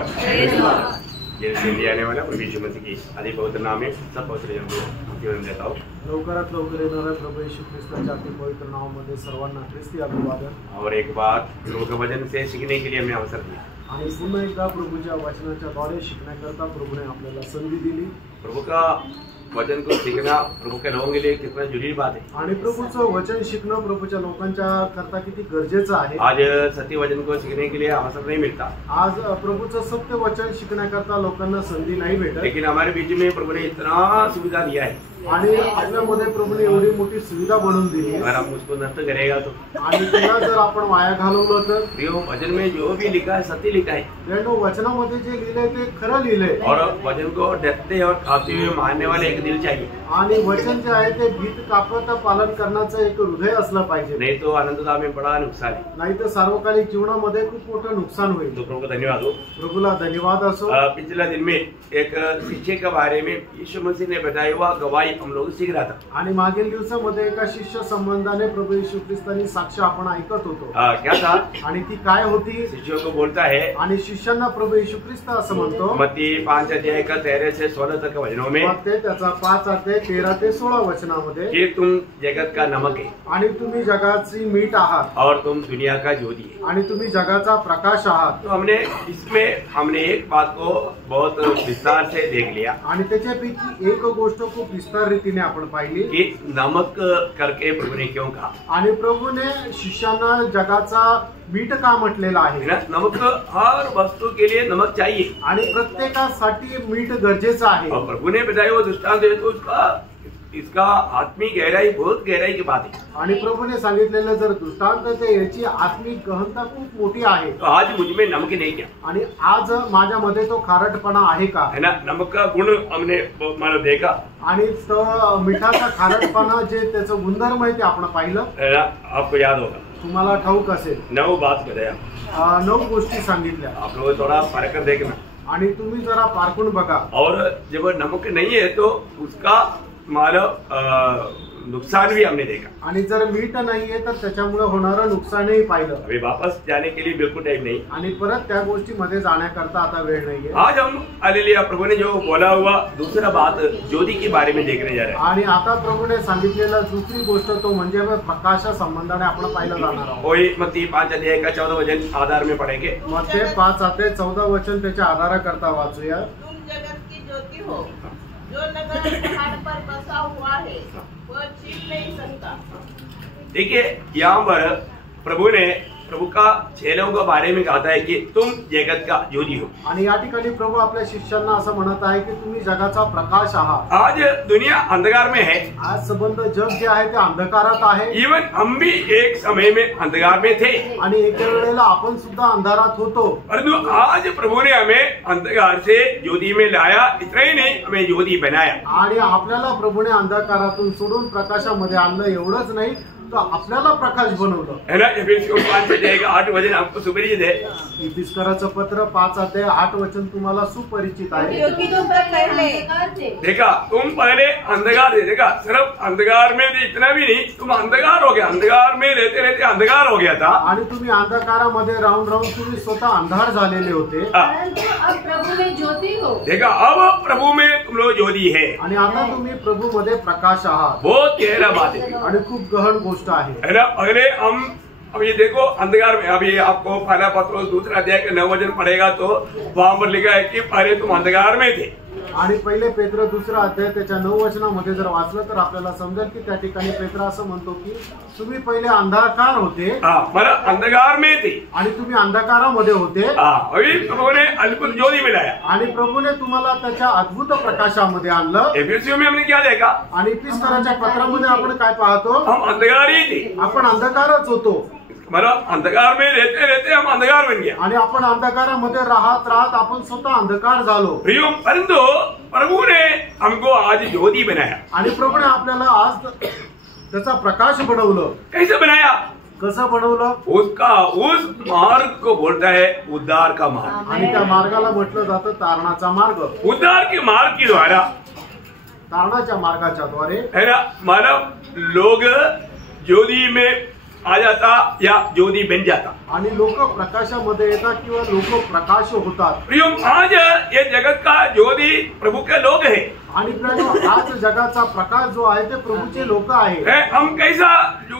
ये जल्दी आने वाला प्रभु यीशु मसीह की आदि पवित्र नाम में सब पवित्र जन को जीवन देता हूँ। लवकरात लवकर येणाऱ्या प्रभू येशू ख्रिस्ताच्या अति पवित्र नावामध्ये सर्वांना ख्रिस्ती अभिवादन। और एक बात प्रभु के वचन से सीखने के लिए हमें अवसर दिया आणि पुन्हा एकदा प्रभूच्या वचनाच्या द्वारे शिकण्याकरता प्रभूने आपल्याला संधी दिली। प्रभु का वचन को सीखना प्रभु के लोगों के लिए कितना जरूरी बात है। आणि प्रभूचं वचन शिकणं प्रभूच्या लोकांच्या करता किती गरजेचं आहे। आज सत्य वचन को सीखने के लिए अवसर नहीं मिलता। आज प्रभूचं सत्य वचन शिकण्याकरता लोकांना संधी नाही भेटत। लेकिन हमारे बीच में प्रभु ने इतना सुविधा दिया है आणि आपल्यामध्ये प्रभूने एवढी मोठी सुविधा बनवून दिली अगर हम उसको नष्ट करेगा तो आणि त्याला जर आपण वाया घालवलं तर प्रियो वचन में जो भी लिखा है सत्य लिखा है। त्यानो वचनामध्ये जे लिहिलंय ते खरं लिहिलंय और वचन को डरते और खाते हुए मानने वाले एक दिल चाहिए। आणि वचन जे आहे ते भीत कापत पालन करण्याचं एक हृदय असलं पाहिजे। नहीं तो अनंतता में बड़ा नुकसान है। नाही तर सार्वकालिक जीवनामध्ये खूप मोठं नुकसान होईल। तो प्रभु को धन्यवाद हो। प्रभूला धन्यवाद असो। पिछले दिन में एक शिष्य के बारे में यीशु मसीह ने बताया हुआ गवाही हम लोग सीख रहा था। आणि मागील दिवसामध्ये एका शिष्य संबंधाने प्रभु येशू ख्रिस्तानी साक्ष आपण ऐकत होतो। क्या था? आणि ती काय होती? शिष्यों को बोलता है आणि शिष्यांना प्रभु येशू ख्रिस्त असं म्हणतो मत्ती 5 अध्याय का 13 से 16 तक के वचनों में मत्ती त्याचा 5 अध्याय 13 ते 16 वचनामध्ये कि तुम जगत का नमक है आणि तुम्ही जगाची मीठ आहात और तुम दुनिया का ज्योति है आणि तुम्ही जगाचा प्रकाश आहात। तो हमने एक बात को बहुत विस्तार से देख लिया आणि त्याच्यापैकी एक गोष्ट खूप विस्तार रीतीने आपण पाहिली कि नमक करके प्रभु ने क्यों कहा। आणि प्रभूने शिष्यांना जगाचा मीठ का म्हटलेला आहे। नमक हर वस्तु के लिए नमक चाहिए आणि प्रत्येकासाठी मीठ गरजेचं आहे। और प्रभु ने बताया वो दृष्टांत है तो इसका आत्मिक गहराई बहुत गहराई की बात है। आणि प्रभूने सांगितलेलं जर दृष्टांत ते याची आत्मिक गहनता खूप मोठी आहे। तो आज मुझ में नमक नहीं क्या आणि आज माझ्यामध्ये तो खारटपणा आहे का है ना। नमक का गुण हमने मतलब देखा आणि तो मिठाचा खारटपणा जे त्याचं गुणधर्म आहे ते आपण पाहिलं है ना। आपको याद होगा तुम्हाला ठाऊक असेल 9 बात बताया 9 गोष्टी सांगितल्या। आप लोग थोड़ा फर्क कर देखना आणि तुम्ही जरा पारखून बघा। और जब नमक नहीं है तो उसका नुकसान भी हमने देखा। आणि जर मीठ नाहीये तर त्याच्यामुळे होणारं नुकसानही पाहिलं। अभी वापस जाने के लिए बिल्कुल टाइम नहीं आणि परत त्या गोष्टीमध्ये जाण्याकरता आता वेळ नाहीये। आज हम हालेलुया प्रभु ने जो बोला हुआ दूसरा बात ज्योति के बारे में देखने जा रहे हैं। आणि आता प्रभूने सांगितलेला दुसरी गोष्ट तो म्हणजे प्रकाशा संबंधाने आपण पाहिलं जाणार आहोत। वही मत्ती 5 अध्याय का 14 वचन आधार में पढ़ेंगे। मत्ती 5 अध्याय 14 वचन त्याच्या आधाराकरता वाचूया। तुम जगत की ज्योति हो, जो नगर पहाड़ पर बसा हुआ है वह छिप नहीं सकता। देखिए यहाँ पर प्रभु का चेलों के बारे में कहता है कि तुम जगत का ज्योति हो। आणि या ठिकाणी प्रभू आपल्या शिष्यांना असं म्हणत आहे की तुम्ही जगाचा प्रकाश आहात। आज दुनिया अंधकार में है। आज संबंध जग जे आहे ते अंधकारात आहे। इवन हम भी एक समय में अंधकार में थे आणि एका वेळेला आपण सुद्धा अंधारात होतो। परंतु आज प्रभु ने हमें अंधकार से ज्योति में लाया। इतना ही नहीं हमें ज्योति बनाया। आणि आपल्याला प्रभूने अंधकारातून सोडून प्रकाशामध्ये आणलं। एवढंच नाही तो आपल्याला प्रकाश बनवलं है ना। एफेसियों 5 अध्याय 8 वचन आपको सुपरिचित है। इफिसकराचं पत्र 5 अध्याय 8 वचन तुम्हाला सुपरिचित आहे। क्योंकि तुम पहले देखा तुम पहले अंधकार थे। देखा सिर्फ अंधकार में थे इतना भी नहीं, तुम अंधकार हो गया। अंधकार में रहते रहते अंधकार हो गया था आणि तुम्ही अंधकारामध्ये राहून राहून तुम्ही स्वतः अंधार झालेले होते। परंतु अब प्रभु में ज्योति हो। देखा अब प्रभु में तुम लोग ज्योति है आणि आता तुम्ही प्रभू मध्ये प्रकाश आहात। बहुत गहरा बात है आणि खूप गहन गोष्ट आहे ना। अगले हम अब ये देखो अंधकार में अभी आपको पहला पत्रोस 2 अध्याय का 9 वचन पढ़ेगा तो वहां पर लिखा है कि पहले तुम अंधकार में थे। आणि पहिले पेत्र 2 अध्याय त्याच्या 9 वचनामध्ये जर वाचलं तर आपल्याला समजेल की त्या ठिकाणी पेत्र असं म्हणतो की तुम्ही पहिले अंधकार होते। मतलब अंधकार में थे आणि तुम्ही अंधकारामध्ये होते। अभी प्रभु ने अद्भुत ज्योति मिलाया आणि प्रभूने तुम्हाला त्याच्या अद्भुत प्रकाशामध्ये आणलं। एफेसियों में हमने क्या देखा? आणि इफिसकराच्या पत्रामध्ये आपण काय पाहतो? हम अंधकार ही थे। आपण अंधकारच होतो। मतलब अंधकार में रहते रहते हम अंधकार बन गया आणि आपण अंधकारामध्ये राहत राहत आपण स्वतः अंधकार झालो। प्रियो परंतु प्रभु ने हमको आज ज्योति बनाया। आणि प्रभूने आपल्याला आज त्याचा प्रकाश बनवलं। कैसे बनाया? कसं बनवलं? उस मार्ग को बोलता है उद्धार का मार्ग। आणि त्या मार्गाला म्हटलं जातं तारणाचा मार्ग। उद्धार के मार्ग के द्वारा तारणाच्या मार्गाच्या द्वारे है ना। मानव लोग ज्योति में आ जाता या ज्योति बन जाता। आणि लोक प्रकाशामध्ये येतात किंवा लोक प्रकाश होतात। प्रियो, आज ये जगत का ज्योति प्रभु के लोग है। आणि आज जगाचा प्रकाश जो आहे ते प्रभूचे लोक आहे। हम कैसा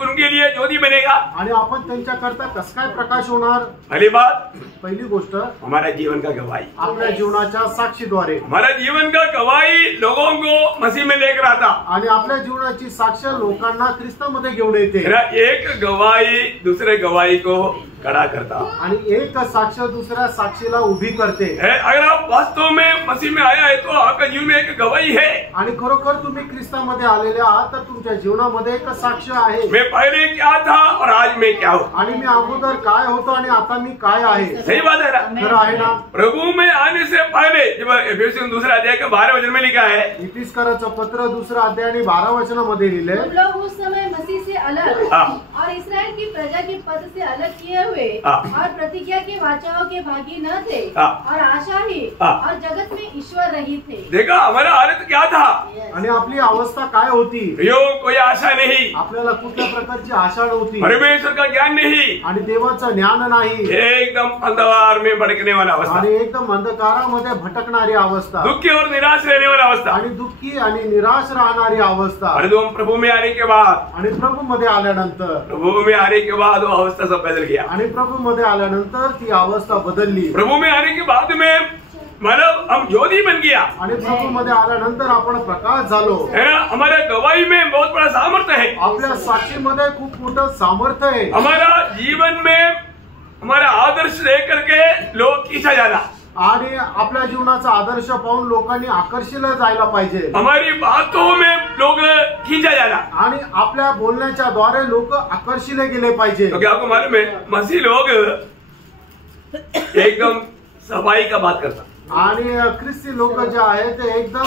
उनके लिए ज्योति बनेगा? आणि आपण त्यांच्याकरता कस काय प्रकाश होणार? पहली बात, पहिली गोष्ट हमारा जीवन का गवाही, आपल्या जीवनाच्या साक्षीद्वारे। हमारा जीवन का गवाही लोगों को मसीह में लेकर आता। आणि आपल्या जीवनाची साक्ष लोकांना ख्रिस्तामध्ये घेऊन येते। एक गवाही दूसरे गवाही को खड़ा करता आणि एक साक्ष दुसऱ्या साक्षीला उभी करते। अगर आप वास्तव में मसीह में आया है तो आपका जीवन में एक गवाही है। आणि खरोखर तुम्ही ख्रिस्तामध्ये आलेले आहात तर तुमच्या जीवनामध्ये एक साक्ष आहे। मैं पहले क्या था और आज मैं क्या हूँ। आणि मी अगोदर काय होतो आणि आता मी काय आहे। सही बात है ना? खरं आहे ना? प्रभु में आने से पहले, जब एफेसियों दूसरा अध्याय के 12 वचन में लिखा है, इफिसकराचं पत्र दूसरा अध्याय आणि 12 वचनामध्ये लिहिले, हम लोग उस समय मसीह से अलग और इस्राएल की प्रजा के पद से अलग किए हुए और प्रतिज्ञा के वाचाओं के भागी न थे और आशा ही और जगत में ईश्वर रहित थे। देखा हमारा हालत क्या था? आणि आपली अवस्था काय होती? कोई आशा नहीं, आपल्याला कुठल्या प्रकारची आशा नव्हती, परमेश्वर का ज्ञान नहीं, आणि देवाचं ज्ञान नाही, एकदम अंधकार में भटकने वाला अवस्था, आणि एकदम अंधकारामध्ये भटकणारी अवस्था, दुखी और निराश रहने वाला अवस्था, आणि दुःखी आणि निराश राहणारी अवस्था। और जो हम प्रभु में आने के बाद, आणि प्रभू मध्ये आल्यानंतर, प्रभु में आने के बाद वो अवस्था सब बदल गया। आणि प्रभू मध्ये आल्यानंतर ती अवस्था बदलली। प्रभु में आने के बाद में मतलब हम ज्योति बन गया, आणि प्रभू मध्ये आल्यानंतर आपण प्रकाश झालो। है ना? हमारे गवाही में बहुत बड़ा सामर्थ्य है, आपल्या साक्षीमध्ये खूप मोठं सामर्थ्य आहे। हमारा जीवन में हमारा आदर्श देख करके लोग खींचा जाना, आणि आपल्या जीवनाचा आदर्श पाहून लोकांनी आकर्षिलं जायला पाहिजे, हमारी बातों में लोग खींचा जाना, आणि आपल्या बोलण्याच्या द्वारे लोक आकर्षिले गेले पाहिजे। क्योंकि आपको मालूम है मसीह लोग एकदम सफाई का बात करता, आणि ख्रिस्ती लोक जे आहेत ते एकदम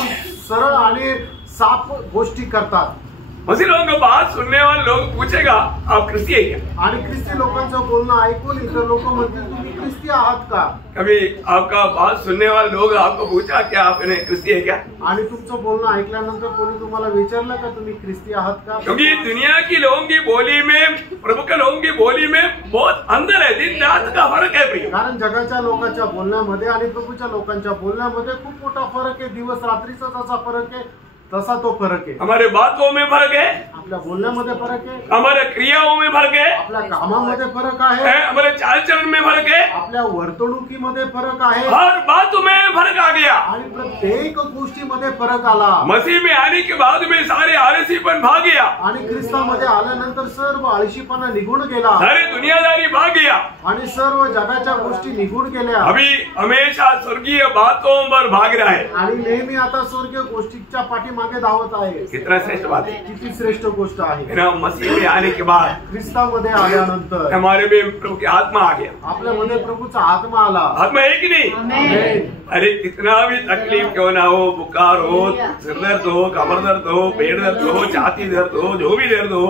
सरळ आणि साफ गोष्टी करतात। मसीह लोगों की बात सुनने वाले लोग पूछेगा आप क्रिस्ती है क्या? आणि ख्रिस्ती लोकांचं बोलणं ऐकून इतर लोक म्हणतील तुम्ही ख्रिस्ती आहात का? कभी आपका बात सुनने वाले लोग आपको पूछा क्या आप क्रिस्ती है क्या? आणि तुमचं बोलणं ऐकल्यानंतर कोणी तुम्हाला विचारलं का तुम्ही ख्रिस्ती आहात का? क्योंकि दुनिया की लोगों की बोली में, प्रभु के लोगों की बोली में बहुत अंतर है, दिन रात का फर्क है प्रिय। कारण जगाच्या लोकांच्या बोलण्यामध्ये आणि प्रभूच्या लोकांच्या बोलण्यामध्ये खूप मोठा फरक आहे। दिवस रात्रीचा जसा फरक आहे तसा तो फरक आहे। हमारे बातों में फर्क है, आपल्या बोलण्यामध्ये फरक आहे, हमारे क्रियाओं में फर्क है, आपल्या कामामध्ये फरक आहे, हमारे चाल चलन में फर्क है, आपल्या वर्तणुकीमध्ये फरक आहे, हर बात में फर्क आ गया। आणि प्रत्येक गोष्टीमध्ये फरक आला। मसीह में आने के बाद में सारे आलसीपन भाग गया, आणि ख्रिस्तामध्ये आल्यानंतर सर्व आळशीपणा निघून गेला, सारी दुनियादारी भाग गया, आणि सर्व जगाच्या गोष्टी निघून गेल्या। अभी हमेशा स्वर्गीय बातों पर भाग रहा है। आणि नेहमी आता स्वर्गीय गोष्टीच्या पाठीमागे धावत आहे। कितना श्रेष्ठ बात है, किती श्रेष्ठ गोष्ट आहे। है ना? मसीह में आने के बाद ख्रिस्तामध्ये आल्यानंतर हमारे में प्रभु की आत्मा आ गया। आपल्यामध्ये प्रभूचा आत्मा आला। आत्मा है कि नहीं? आमेन। अरे कितना भी तकलीफ क्यों ना हो, बुखार हो, सिर दर्द हो, कमर दर्द हो, पेट दर्द हो, छाती दर्द हो, जो भी दर्द हो,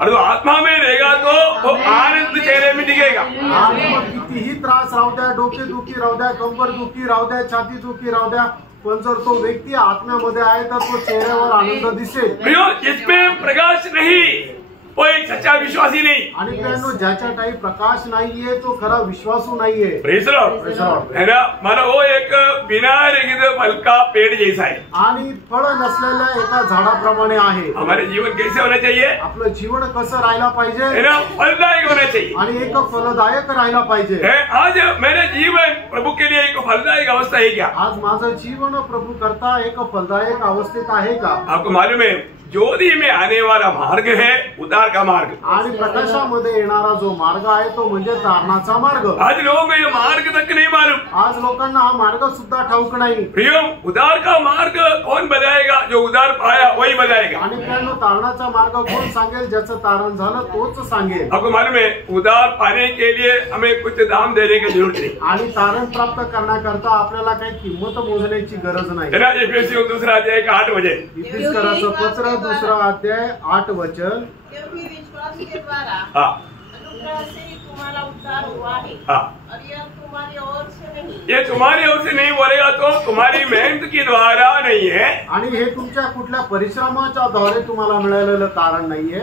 और तो आत्मा में रहेगा तो वो आनंद चेहरे में दिखेगा। आणि मग कितीही त्रास राहू द्या, डोके दुखी राहू द्या, कंबर दुखी राहू द्या, छाती दुखी राहू द्या, पण जर तो व्यक्ती आत्म्यामध्ये आहे तर तो चेहऱ्यावर आनंद दिसेल। प्रियो, जिसमें प्रकाश नहीं वो एक सच्चा विश्वासी नहीं। आणि त्यानो ज्याच्या काही प्रकाश नाहीये तो खरा विश्वासू नाहीये। Praise the Lord. Praise the Lord. है ना? माना वो एक बिना रेगिद फल का पेड़ जैसा है। आणि फळ नसलेल्या एका झाडाप्रमाणे आहे। हमारे जीवन कैसे होना चाहिए? आपलं जीवन कसं राहायला पाहिजे? है ना? फलदायक होना चाहिए। आणि एक फलदायक राहायला पाहिजे। है? आज मेरे जीवन प्रभु के लिए एक फलदायक अवस्था है क्या? आज माझं जीवन प्रभू करता एक फलदायक अवस्थेत आहे का? आपको मालूम है ज्योति में आने वाला मार्ग है उद्धार का मार्ग, आणि प्रकाशामध्ये येणारा जो मार्ग आहे तो म्हणजे तारणाचा मार्ग। आज लोगों को ये मार्ग तक नहीं मालूम। आज लोकांना हा मार्ग सुद्धा ठाऊक नाही। प्रियो, उद्धार का मार्ग कौन बताएगा? जो उद्धार पाया वही बताएगा। आणि त्यानं तारणाचा मार्ग कोण सांगेल? ज्याचं तारण झालं तोच सांगेल। आपको मालूम है उद्धार पाने के लिए हमें कुछ दाम देने की जरूरत नहीं। आणि तारण प्राप्त करण्याकरता आपल्याला काही किंमत मोजण्याची गरज नाही। है ना? एफेसियों दूसरा अध्याय का 8 वचन। इफिसकराचं पत्र दूसरा अध्याय 8 वचन। क्योंकि विश्वास के द्वारा हाँ अनुग्रह से तुम्हारा उद्धार हुआ है हाँ और यह तुम्हारी ओर से नहीं। ये तुम्हारी ओर से नहीं बोलेगा तो तुम्हारी मेहनत की द्वारा नहीं है। आणि हे तुमच्या कुठल्या परिश्रमाच्या द्वारे तुम्हाला मिळालेलं तारण नाहीये,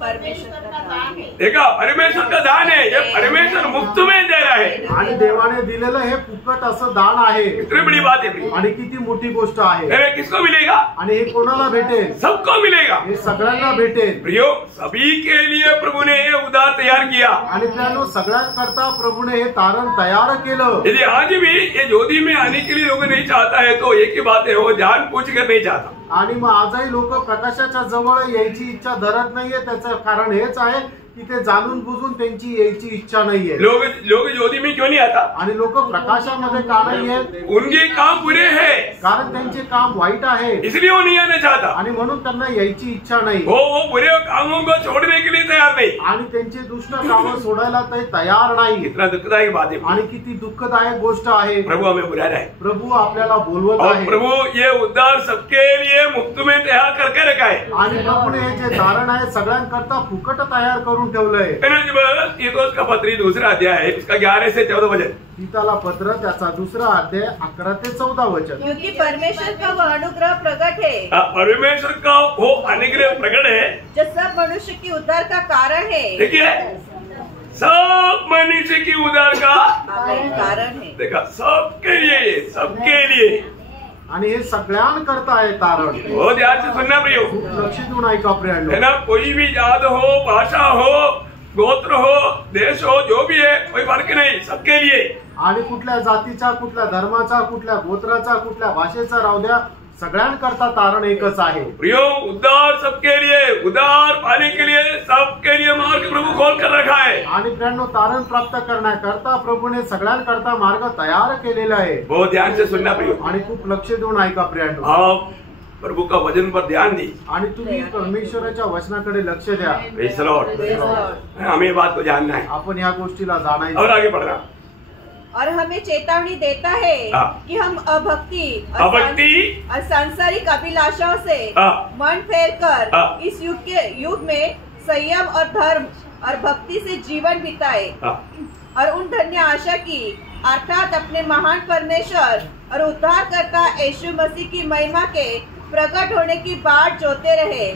परमेश्वर का दान है। देखा, परमेश्वर का दान है, ये परमेश्वर मुफ्त में दे रहा है। आणि देवाने दिलेलं हे फुकट असं दान आहे। कितनी बड़ी बात है। आणि किती मोठी गोष्ट आहे। अरे किसको मिलेगा? आणि हे कोणाला भेटेल? सबको मिलेगा। हे सगळ्यांना भेटेल। प्रियो, सभी के लिए प्रभु ने ये उधार तैयार किया। आणि त्यानं सगळ्यांकरता प्रभूने हे तारण तयार केलं। यदि आज भी ये ज्योति में आने के लिए लोग नहीं चाहता है तो एक ही बात है, वो जान पूछ कर नहीं चाहता। आणि मग आजही लोक प्रकाशाच्या जवळ यायची इच्छा धरत नाहीये, त्याचं कारण हेच आहे की ते जाणून बुजून त्यांची यायची इच्छा नाहीये। लोग ज्योति में क्यों नहीं आता? आणि लोक प्रकाशामध्ये का नाही आहेत? उनके काम बुरे हैं, कारण त्यांचे काम वाईट आहे, इसलिए वो नहीं आना चाहता। आणि म्हणून त्यांना यायची इच्छा नाही। वो बुरे कामों को छोड़ने के लिए तैयार नहीं। आणि त्यांचे दुष्ट कामं सोडायला ते तयार नाही। इतना दुखदायक बात है। आणि किती दुःखदायक गोष्ट आहे। प्रभु हमें बुला रहा है। प्रभु आपल्याला बोलवत और आहे। प्रभु ये उद्धार सबके लिए मुफ्त में तैयार करके रखा है। आणि प्रभूने हे जे तारण आहे सगळ्यांकरता फुकट तयार करून ठेवलंय। तीतोस का पत्री दूसरा अध्याय है, इसका 11 से 14 वचन। तीताला पत्र त्याचा दुसरा अध्याय 11 ते 14 वचन। क्योंकि परमेश्वर का वो अनुग्रह प्रकट है, परमेश्वर का वो अनुग्रह प्रकट है जो सब मनुष्य की उद्धार का कारण है। देखिए, सब मनुष्य की उद्धार का कारण है। देखा, सबके लिए, सबके लिए। आणि हे सगळ्यांकरता आहे तारण। बहुत ध्यान से सुनना प्रियो, लक्ष देऊन ऐका प्रियांनो। है ना, कोई भी जात हो, भाषा हो, गोत्र हो, देश हो, जो भी है, कोई फर्क नहीं, सबके लिए। आणि कुठल्या जातीचा, कुठल्या धर्माचा, कुठल्या गोत्राचा, कुठल्या भाषेचा राहू द्या, सगळ्यांकरता तारण एकच आहे। प्रियो, उद्धार सबके लिए, उद्धार पाने के लिए सबके लिए मार्ग प्रभु खोल कर रखा है। आणि प्रियांनो, तारण प्राप्त करण्याकरता प्रभूने सगळ्यांकरता मार्ग तयार केलेला आहे। बहुत ध्यान से सुनना प्रियो, आणि खूप लक्ष देऊन ऐका प्रियांनो। आप प्रभु का वचन पर ध्यान दी आणि तुम्ही परमेश्वराच्या वचनाकडे लक्ष द्या। Praise the Lord। हमें ये बात को जानना है आपण ह्या गोष्टीला और जाणायचं। आगे बढ़ना। और हमें चेतावनी देता है कि हम अभक्ति और सांसारिक अभिलाषाओं से मन फेर कर इस युग में संयम और धर्म और भक्ति से जीवन बिताए और उन धन्य आशा की अर्थात अपने महान परमेश्वर और उद्धारकर्ता यीशु मसीह की महिमा के प्रकट होने की बाट जोते रहे,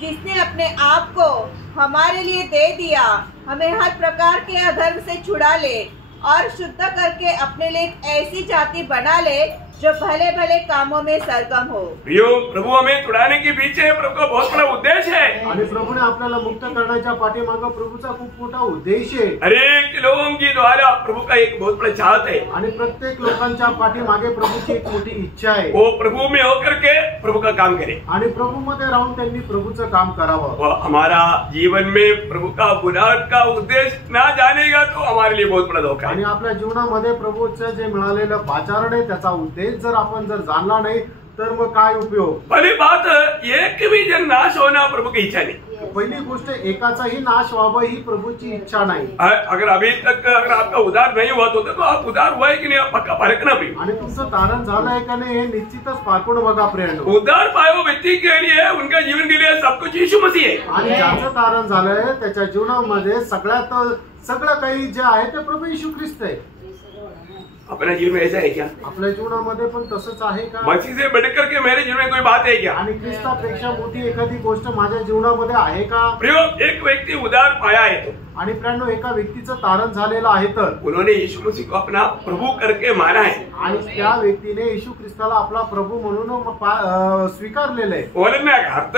जिसने अपने आप को हमारे लिए दे दिया, हमें हर प्रकार के अधर्म से छुड़ा ले और शुद्ध करके अपने लिए एक ऐसी जाति बना ले जो भले भले कामों में सरगम हो। प्रियो, प्रभु हमें छुड़ाने के पीछे प्रभु का बहुत बड़ा उद्देश्य है। आणि प्रभूने आपल्याला मुक्त करण्याच्या पाठीमागे प्रभूचा खूप मोठा उद्देश आहे। हरेक लोगों की द्वारा प्रभु का एक बहुत बड़ा चाहत है। आणि प्रत्येक लोकांच्या पाठीमागे प्रभूची एक मोठी इच्छा आहे। वो प्रभु में होकर के प्रभु का काम करे आणि प्रभू मध्ये राहून त्यांनी प्रभूचं काम करावं। वो हमारा जीवन में प्रभु का बुलाहट का उद्देश्य ना जानेगा तो हमारे लिए बहुत बड़ा धोखा है। आणि आपल्या जीवनामध्ये प्रभूचं जे मिळालेलं पाचारण आहे त्याचा उद्देश जर आपण जाणला नाही तर मग काय उपयोग। पहली बात, एक भी जन नाश होना प्रभु की इच्छा नहीं। पहिली गोष्ट, एकाचाही नाश व्हावं ही प्रभूची इच्छा नाही। अगर अभी तक अगर आपका उद्धार नहीं हुआ तो आप उद्धार हुआ है कि नहीं, आप पक्का परखना भी। आणि तुमचं तारण झालंय का नाही हे निश्चितच पारखून बघा प्रियांनो। उद्धार पाए हुए व्यक्ति के लिए, उनका जीवन के लिए सब कुछ यीशु मसीह है। आणि ज्याचं तारण झालंय त्याच्या जीवनामध्ये सगळं काही जे आहे ते प्रभू येशू ख्रिस्त आहे। अपना जीवन में ऐसा है क्या? आपल्या जीवनामध्ये पण तसंच आहे का? मसीह से बढ़कर के मेरे जीवन में कोई बात है क्या? आणि ख्रिस्तापेक्षा मोठी एखादी गोष्ट माझ्या जीवनामध्ये आहे का? प्रियो, एक व्यक्ति उद्धार पाया है तो आणि प्रियांनो, एका व्यक्तीचं तारण झालेलं आहे तर उन्होंने यीशु मसीह को अपना प्रभु करके माना है। आणि त्या व्यक्तीने येशू ख्रिस्ताला आपला प्रभू म्हणून स्वीकारलेलं आहे। बोलने का अर्थ,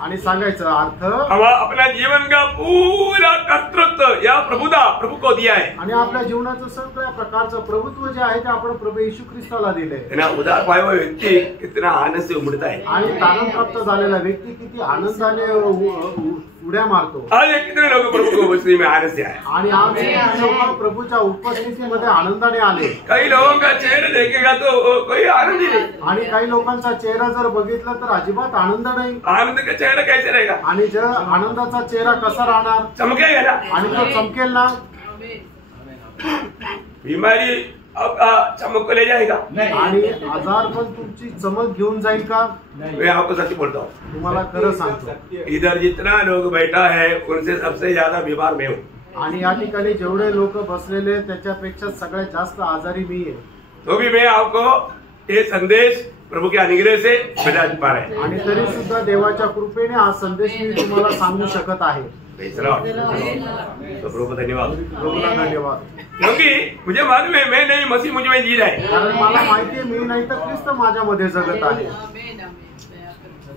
आणि सांगायचं अर्थ, हम अपना जीवन का पूरा कर्तृत्व या प्रभु को दिया है। आणि आपल्या जीवनाचं सगळ्या प्रकारचं प्रभुत्व जे आहे ते आपण प्रभू येशू ख्रिस्ताला दिलंय। ना उद्धार पाया हुआ व्यक्ति कितना आनंद से उमड़ता है। आणि तारण प्राप्त झालेला व्यक्ती किती आनंदाने उड्या मारतो। आज कितने लोग प्रभु को उपस्थिति में आनंद से आए। आणि आज किती लोक प्रभूच्या उपस्थितीमध्ये आनंदाने आले। कई लोगों का चेहरा देखेगा तो कोई आनंद ही नहीं। आणि काही लोकांचा चेहरा जर बघितला तर अजिबात आनंद नाही। आनंद का चेहरा कैसे रहेगा? आणि जर आनंदाचा चेहरा कसा राहणार? चमकेगा ना। आणि तो चमकेल ना। बीमारी आपका चमक को ले जाएगा आणि आजार पण तुमची चमक घेऊन जाईल का? मैं आपको सच बोलता हूँ, तुम्हाला खरं सांगतो, इधर जितना लोग बैठा है उनसे सबसे ज्यादा बीमार मैं हूँ। आणि या ठिकाणी जेवढे लोक बसलेले आहेत, त्याच्यापेक्षा सगळ्यात जास्त आजारी मी आहे. तो भी मैं आपको ये संदेश प्रभु के अनुग्रह से बता पा रहे हैं. आणि तरी सुद्धा देवाच्या कृपेने हा संदेश मी तुम्हाला सांगू शकत आहे. तो प्रभु को धन्यवाद. प्रभूला धन्यवाद. क्योंकि मुझे मालूम है मैं नहीं, मसीह मुझ में जी रहा है. कारण मला माहिती आहे मी नाही तर ख्रिस्त माझ्यामध्ये जगत आहे.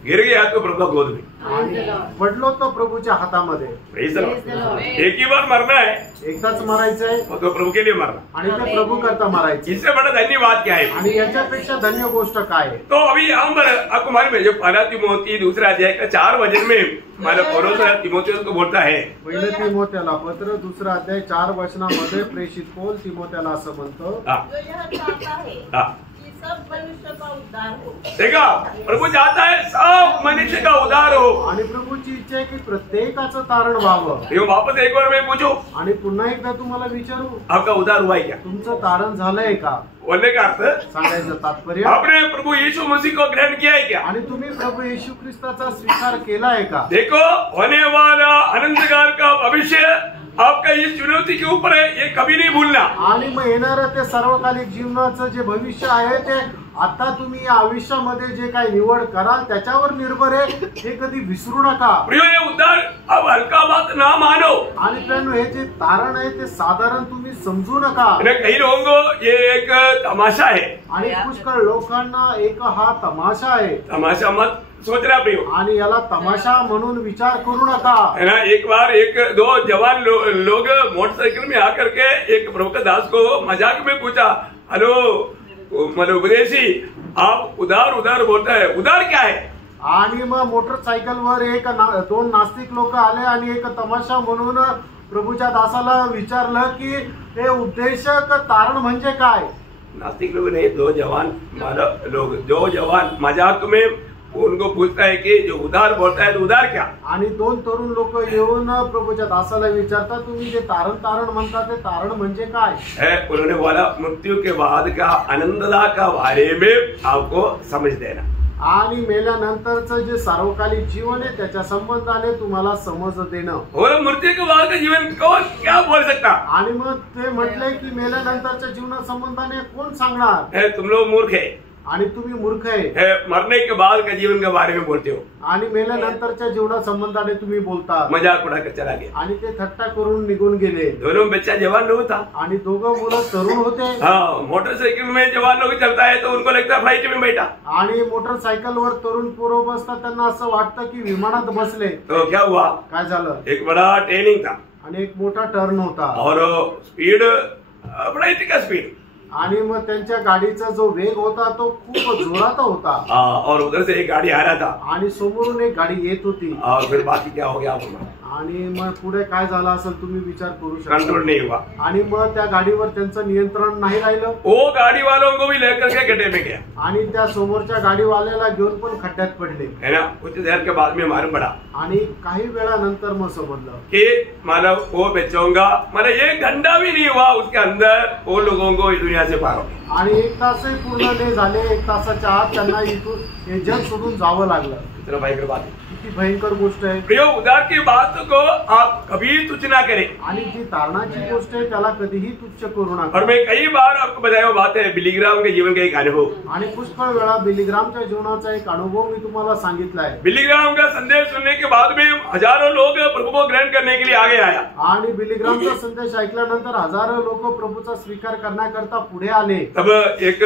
गिर गया तो प्रभु का गोद में, आणि पडलो तो प्रभूच्या हातामध्ये. एक ही बार मरना है, एकदाच मरायचं आहे वो तो प्रभु के लिए मरना. आणि ते प्रभू करता मरायचे. इससे बड़ा धन्यवाद क्या है? आणि याच्यापेक्षा धन्य गोष्ट काय आहे? तो अभी यहाँ पर आपको मालूम है जो पहला तिमोथी 2 अध्याय का 4 वचन में हमारा पौलुस तिमोथेयुस को बोलता है. पहिलं तिमोथेला पत्र 2 अध्याय 4 वचनामध्ये प्रेषित पौल तिमोथेला असं म्हणतो. जो यह चाहता है कि सब मनुष्य का उद्धार हो. देखा, प्रभु चाहता है सब मनुष्य का उद्धार हो. आणि प्रभूची इच्छा आहे की प्रत्येकाचं तारण व्हावं. ये वापस एक बार मैं पूछूं, आणि पुन्हा एकदा तुम्हाला विचारू, आपका उद्धार हुआ है क्या? तुमचं तारण झालंय का? बोलने का अर्थ, सांगायचं तात्पर्य, आपने प्रभु यीशु मसीह को ग्रहण किया है क्या? आणि तुम्ही प्रभू येशू ख्रिस्ताचा स्वीकार केलाय का? देखो, होने वाला अनंत काल का भविष्य आपका इस चुनौती के ऊपर है, ये कभी नहीं भूलना. आणि मग येणारं ते सर्वकालिक जीवनाचं जे भविष्य आहे ते आता तुम्ही या आयुष्यामध्ये जे काही निवड कराल त्याच्यावर निर्भर आहे, हे कधी विसरू नका. प्रियो, ये उद्धार अब हल्का बात ना मानो. आणि त्यानं हे जे तारण आहे ते साधारण तुम्ही समजू नका. कई लोगों को ये एक तमाशा है. आणि पुष्कळ लोकांना एक हा तमाशा आहे. तमाशा मत सोचना प्रियो. आणि याला तमाशा म्हणून विचार करू नका. है ना, एक बार 1-2 जवान लोग मोटरसाइकिल में आकर के एक प्रभु का दास को मजाक में पूछा, हेलो मतलब उपदेशी, आप उधार उधार बोलता है, उधार क्या है? आणि मग मोटरसायकलवर 2 नास्तिक लोक आले आणि एक तमाशा म्हणून प्रभूच्या दासाला विचारलं की हे उपदेशक तारण म्हणजे काय? नास्तिक लोग नहीं, 2 जवान लोग, जो जवान मजाक में उनको पूछता है कि जो उधार बोलता है तो उधार क्या? आणि 2 तरुण लोक येऊन प्रभूच्या दासाला विचारतात, तुम्ही जे तारण म्हणता ते तारण म्हणजे काय? उन्होंने बोला, मृत्यु के बाद का आनंददा का बारे में आपको समझ देना. आणि मेल्यानंतरचं जे सार्वकालिक जीवन आहे त्याच्या संबंधाने तुम्हाला समज देणं. और मृत्यु के बाद का जीवन कौन क्या बोल सकता? आणि मग ते म्हटलंय की मेल्यानंतरच्या जीवना संबंधाने कोण सांगणार? तुम लोग मूर्ख है. आणि तुम्ही मूर्ख आहे. मरने के बाद का जीवन के बारे में बोलते हो. आणि मेल्यानंतरच्या जीवना संबंधाने तुम्ही बोलता. मजाक उड़ाकर चला गया. आणि ते थट्टा करून निघून गेले. दोनों बच्चा जवान लोग था. आणि दोघं मुलं तरुण होते. हाँ, मोटरसाइकिल में जवान लोग चलता है तो उनको लगता है फ्लाइट में बैठा. आणि मोटरसायकलवर तरुण पोरं बसतात, त्यांना असं वाटतं की विमानात बसले. तो क्या हुआ? काय झालं? एक बड़ा ट्रेनिंग था आणि एक मोठा टर्न होता और स्पीड बड़ा ही का स्पीड. आणि मग त्यांच्या गाडीचा जो वेग होता तो खूप जोरात होता. और उधर से एक गाड़ी आ रहा था आणि समोरून एक गाडी येत होती. और फिर बाकी क्या हो गया? आणि मग पुढे काय झालं असेल तुम्ही विचार करू शकता. कंट्रोल नहीं हुआ. आणि मग त्या गाडीवर त्यांचं नियंत्रण नाही राहिलं. वो गाड़ी वालों को भी लेकर के गड्ढे में गया. आणि त्या समोरच्या गाडीवाल्याला घेऊन पण खड्ड्यात पडले. है ना, कुछ देर के बाद में मालूम पड़ा. आणि काही वेळानंतर मग समजलं कि मतलब वो बच्चों का मतलब 1 घंटा भी नहीं हुआ उसके अंदर वो लोगों को इस दुनिया से पार हो. आणि 1 तासही पूर्ण नाही झाले. 1 तासाच्या आत त्यांना इथून हे जग सोडून जावं लागलं. इतना भयंकर बात है. किती भयंकर गोष्ट आहे. प्रियो, उधार की बात को आप कभी तुच्छ ना करें. आणि जी तारणाची गोष्ट आहे त्याला कधीही तुच्छ करू नका. और मैं कई बार आपको बताया वो बात है बिलीग्राम के जीवन का एक अनुभव. आणि पुष्कळ वेळा बिलीग्रामच्या जीवनाचा एक अनुभव मी तुम्हाला सांगितला आहे. बिलीग्राम का संदेश सुनने के बाद में हजारों लोग प्रभु को ग्रहण करने के लिए आगे आया. आणि बिलीग्रामचा संदेश ऐकल्यानंतर हजारो लोक प्रभूचा स्वीकार करण्याकरता पुढे आले. तब एक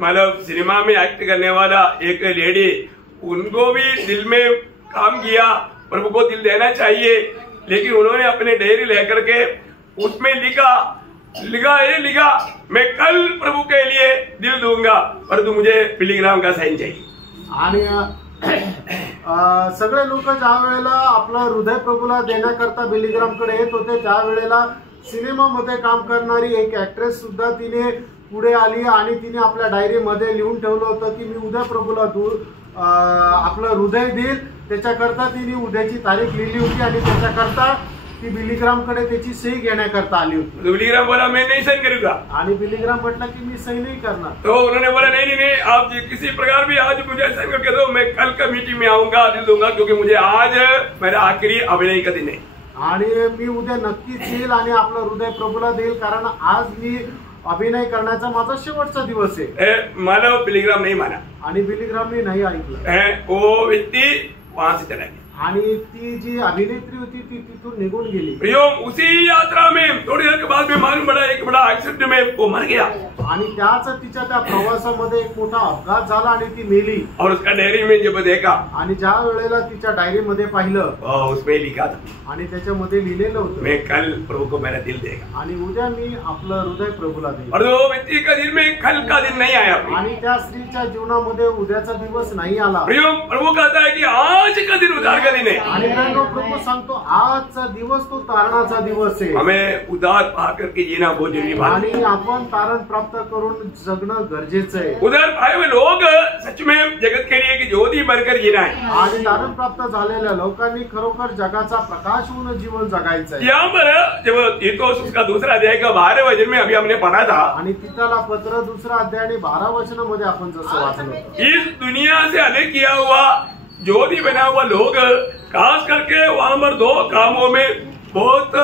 मतलब सिनेमा में एक्ट करने वाला एक लेडी, उनको भी दिल में काम किया, प्रभु को दिल देना चाहिए, लेकिन उन्होंने अपने डायरी लेकर के उसमें लिखा मैं कल प्रभु के लिए दिल दूंगा, परंतु मुझे बिलीग्राम का साइन चाहिए. आणि सगळे लोक ज्या वेळेला आपलं हृदय प्रभूला देण्याकरता बिलीग्रामकडे येत होते त्यावेळेला सिनेमामध्ये काम करणारी एक ऍक्ट्रेस सुद्धा तिने पुढे आली आणि तिने आपल्या डायरीमध्ये लिहून ठेवलं होतं की मी उद्या प्रभूला आपलं हृदय देईल. त्याच्याकरता तिने उद्याची तारीख लिहिली होती आणि त्याच्याकरता ती बिलीग्रामकडे त्याची सही घेण्याकरता आली होती. बिलीग्राम बोला मैं नहीं साइन करूंगा. आणि बिलीग्राम म्हटलं की मी सही नहीं करणार. तो उन्होंने बोला नहीं आप किसी प्रकार भी आज मुझे साइन करके दो, मैं कल का मीटिंग में आऊंगा, दिल दूंगा, क्योंकि मुझे आज मेरा आखिरी अभिनय का दिन है. आणि मी उद्या नक्कीच येईल आणि आपलं हृदय प्रभूला देईल, कारण आज मी अभिनय करण्याचा माझा शेवटचा दिवस आहे. मानव पिलीग्राम नहीं माना आणि बिलीग्रामने नाही ऐकलं. वो व्यक्ति वहां से चला गया आणि ती जी अभिनेत्री होती ती तिथून निघून गेली. प्रियोम उसी यात्रा में थोड़ी देर के बाद में मालूम पड़ा एक बड़ा एक्सीडेंट में वो मर गया. आणि त्याच तिच्या त्या प्रवासामध्ये एक मोठा अपघात झाला आणि ती मेली. और उसका डायरी में जब देखा आणि ज्या वेळेला तिच्या डायरीमध्ये पाहिलं उसमें लिखा था आणि त्याच्यामध्ये लिहिलेलं होतं, मैं कल प्रभु को मेरा दिल देगा. आणि उद्या मी आपलं हृदय प्रभूला देईन. और वो व्यक्ति का दिल में कल का दिन नहीं आया. आणि त्या स्त्रीच्या जीवनामध्ये उद्याचा दिवस नाही आला. प्रियोम प्रभु कहता है कि आज का दिन उधार का दिन है. आणि प्रभू सांगतो आजचा दिवस तो तारणाचा दिवस आहे. हमें उधार पा करके जीना बहुत जरूरी बात है. आणि आपण तारण प्राप्त करून जगणं गरजेचं आहे. उधार पाए हुए लोग सच में जगत के लिए कि ज्योति बनकर जीना है. आणि तारण प्राप्त झालेल्या लोकांनी खरोखर जगाचा प्रकाश होऊन जीवन जगायचं आहे. यहाँ पर जब तीतुस उसका दूसरा अध्याय का 12वें वचन में अभी हमने पढ़ा था, आणि तिथला पत्र दुसरा अध्याय आणि 12 वचनामध्ये आपण जसं वाचलं होतं, इस दुनिया से अलग किया हुआ ज्योति बना हुआ लोग खास करके वहां पर 2 कामों में बहुत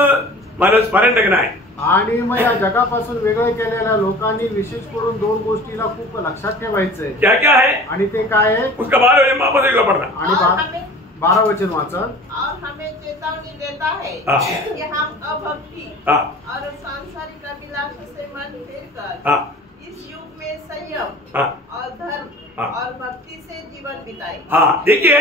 मतलब स्मरण रखना है. आणि मग या जगापासून वेगळे केलेल्या लोकांनी विशेष करून 2 गोष्टीला खूप लक्षात ठेवायचंय. क्या क्या है आणि ते काय आहे? उसका 12 वचन वापस एक पढ़ना. आणि 12 वचन वाचा. और हमें चेतावनी देता है हाँ. कि हम अभक्ति हाँ. और सांसारिक अभिलाषा से मन फेरकर हाँ. इस युग में संयम हाँ. और धर्म हाँ. और भक्ति से जीवन बिताए. हाँ देखिए,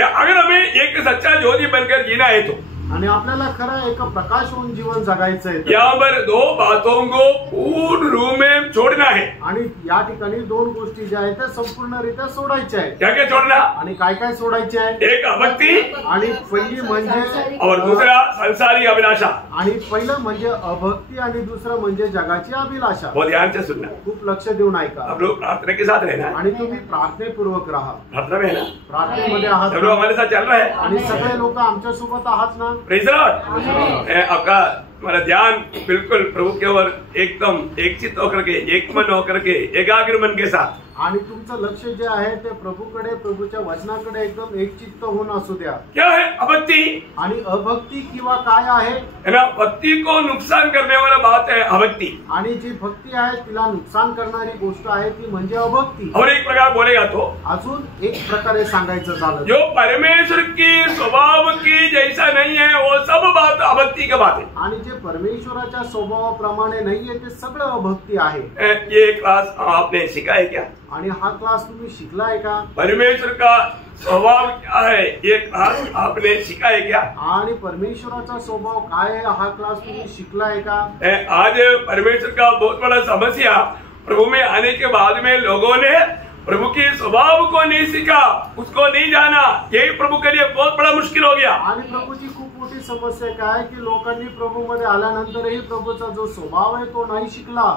अगर हमें एक सच्चा ज्योति बनकर जीना है तो आणि आपल्याला खरं एक प्रकाश होऊन जीवन जगायचं आहे. यहाँ पर 2 बातों को पूर्ण रूप में छोड़ना है. आणि या ठिकाणी 2 गोष्टी ज्या आहेत त्या संपूर्णरित्या सोडायच्या आहेत. क्या क्या छोड़ना? आणि काय काय सोडायचे आहे? एक अभक्ति आणि पहिली म्हणजे और दूसरा संसारिक अभिलाषा. आणि पहिलं म्हणजे अभक्ती आणि दुसरं म्हणजे जगाची अभिलाषा. बहुत ध्यान से सुनना. खूप लक्ष देऊन ऐका. आप लोग प्रार्थना के साथ रहना. आणि तुम्ही प्रार्थनेपूर्वक राहा. प्रार्थना में है ना, प्रार्थनेमध्ये आहात सब लोग हमारे साथ चल रहा है. आणि सगळे लोक आमच्या सोबत आहात ना. Praise the Lord. आपका हमारा ध्यान बिल्कुल प्रभु के ओर एकदम एक चित्त होकर के, एक मन होकर के, एकाग्र मन के साथ. आणि तुमचं लक्ष जे आहे ते प्रभूकडे, प्रभूच्या वचनाकडे एकदम एकचित्त होऊन असू द्या. क्या है अभक्ति? आणि अभक्ती किंवा काय आहे? है ना, भक्ति को नुकसान करने वाला बात है अभक्ति. आणि जी भक्ती आहे तिला नुकसान करणारी गोष्ट आहे ती म्हणजे अभक्ती. और एक प्रकार बोलेगा तो अजून एक प्रकारे सांगायचं झालं, जो परमेश्वर की स्वभाव की जैसा नहीं है वो सब बात अभक्ति की बात है. आणि जे परमेश्वराच्या स्वभावाप्रमाणे नाहीये ते सगळं अभक्ती आहे. ये क्लास आपने सीखा है क्या? आणि हा क्लास तुम्ही शिकलाय का? परमेश्वर का स्वभाव क्या है ये क्लास आपने सीखा है क्या? आणि परमेश्वराचा स्वभाव काय आहे हा क्लास तुम्ही शिकलाय का? आज परमेश्वर का बहुत बड़ा समस्या, प्रभु में आने के बाद में लोगों ने प्रभु के स्वभाव को नहीं सीखा, उसको नहीं जाना. यही प्रभु के लिए बहुत बड़ा मुश्किल हो गया. आणि प्रभूची खूप मोठी समस्या काय की लोकांनी प्रभू मध्ये आल्यानंतरही प्रभूचा जो स्वभाव आहे तो नाही शिकला.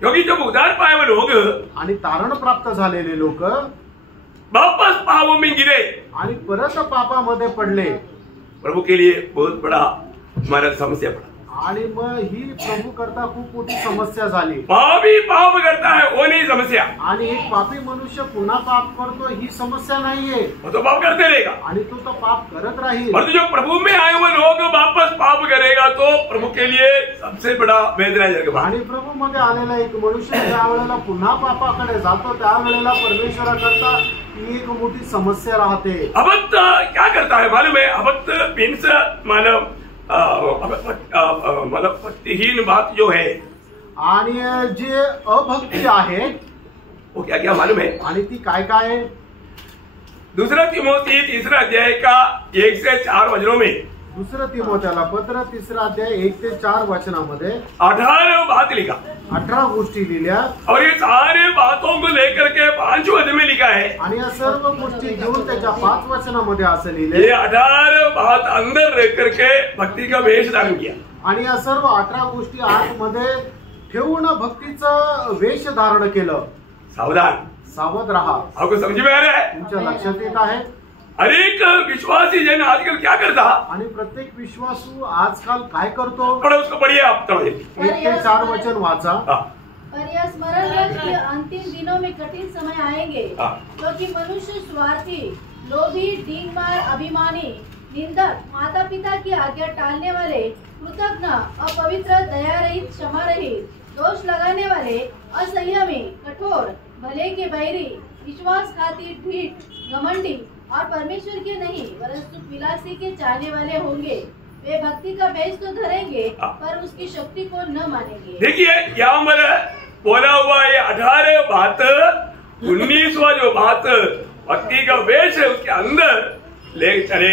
क्योंकि जब उधार पाए हुए लोग आणि तारण प्राप्त झालेले लोक वापस पापों में गिरे आणि परत पापामध्ये पडले. प्रभु के लिए बहुत बड़ा हमारा समस्या पड़ा. आणि मग ही प्रभू करता खूप मोठी समस्या झाली. पापी पाप करता है वो नहीं समस्या. आणि एक पापी मनुष्य पुन्हा पाप करतो ही समस्या नाहीये. वो तो पाप करते रहेगा आणि तो तर पाप करत राहील. और जो प्रभु में आए हुए लोग वापस पाप करेगा तो प्रभू के लिए सबसे बड़ा वेदनाजनक बात. आणि प्रभू मध्ये आलेला एक मनुष्य ज्या वेळेला पुन्हा पापाकडे जातो त्यावेळेला परमेश्वराकरता ही एक मोठी समस्या राहते. अभक्त क्या करता है मालूम है? अभक्त मीन्स मतलब भक्तिहीन बात जो है. आणि जे अभक्ती आहे वो क्या क्या मालूम है? आणि ती काय काय आहे? दूसरा तिमोथी 3 अध्याय का 1 से 4 वचनों में दुसरं तिमोथेला पत्र 3 अध्याय 1 ते 4 वचनामध्ये 18 बात लिखा 18 गोष्टी लिहिल्या. और ये सारे बातों को लेकर के 5 वचन में लिखा है. आणि या सर्व गोष्टी घेऊन त्याच्या 5 वचनामध्ये असं लिहिले. ये 18 बात अंदर रह करके भक्ति का वेश धारण किया. आणि या सर्व 18 गोष्टी आतमध्ये ठेवून भक्तीचं वेश धारण केलं. सावधान, सावध रहा. आपको समझ में आ रहा है? तुमच्या लक्षात येत आहे? अनेक विश्वासी जन आजकल क्या करता? आणि प्रत्येक विश्वासू आजकाल काय करतो? पढ़ो उसको पढ़िए आप. 1 ते 4 वचन वाचा. पर यह स्मरण रख कि अंतिम दिनों में कठिन समय आएंगे, क्योंकि मनुष्य स्वार्थी, लोभी, डींगमार, अभिमानी, निंदक, माता पिता की आज्ञा टालने वाले, कृतज्ञ, अपवित्र, दया रहित, क्षमा रहित, दोष लगाने वाले, असंयमी, कठोर, भले के बैरी, विश्वासघाती, ढीठ, घमंडी और परमेश्वर के नहीं परंतु विलासी के चाहने वाले होंगे। वे भक्ति का बेच तो धरेंगे पर उसकी शक्ति को न मानेंगे। देखिए यहाँ पर बोला हुआ ये 18 बात, 19वां जो बात भक्ति का वेश है उसके अंदर ले चले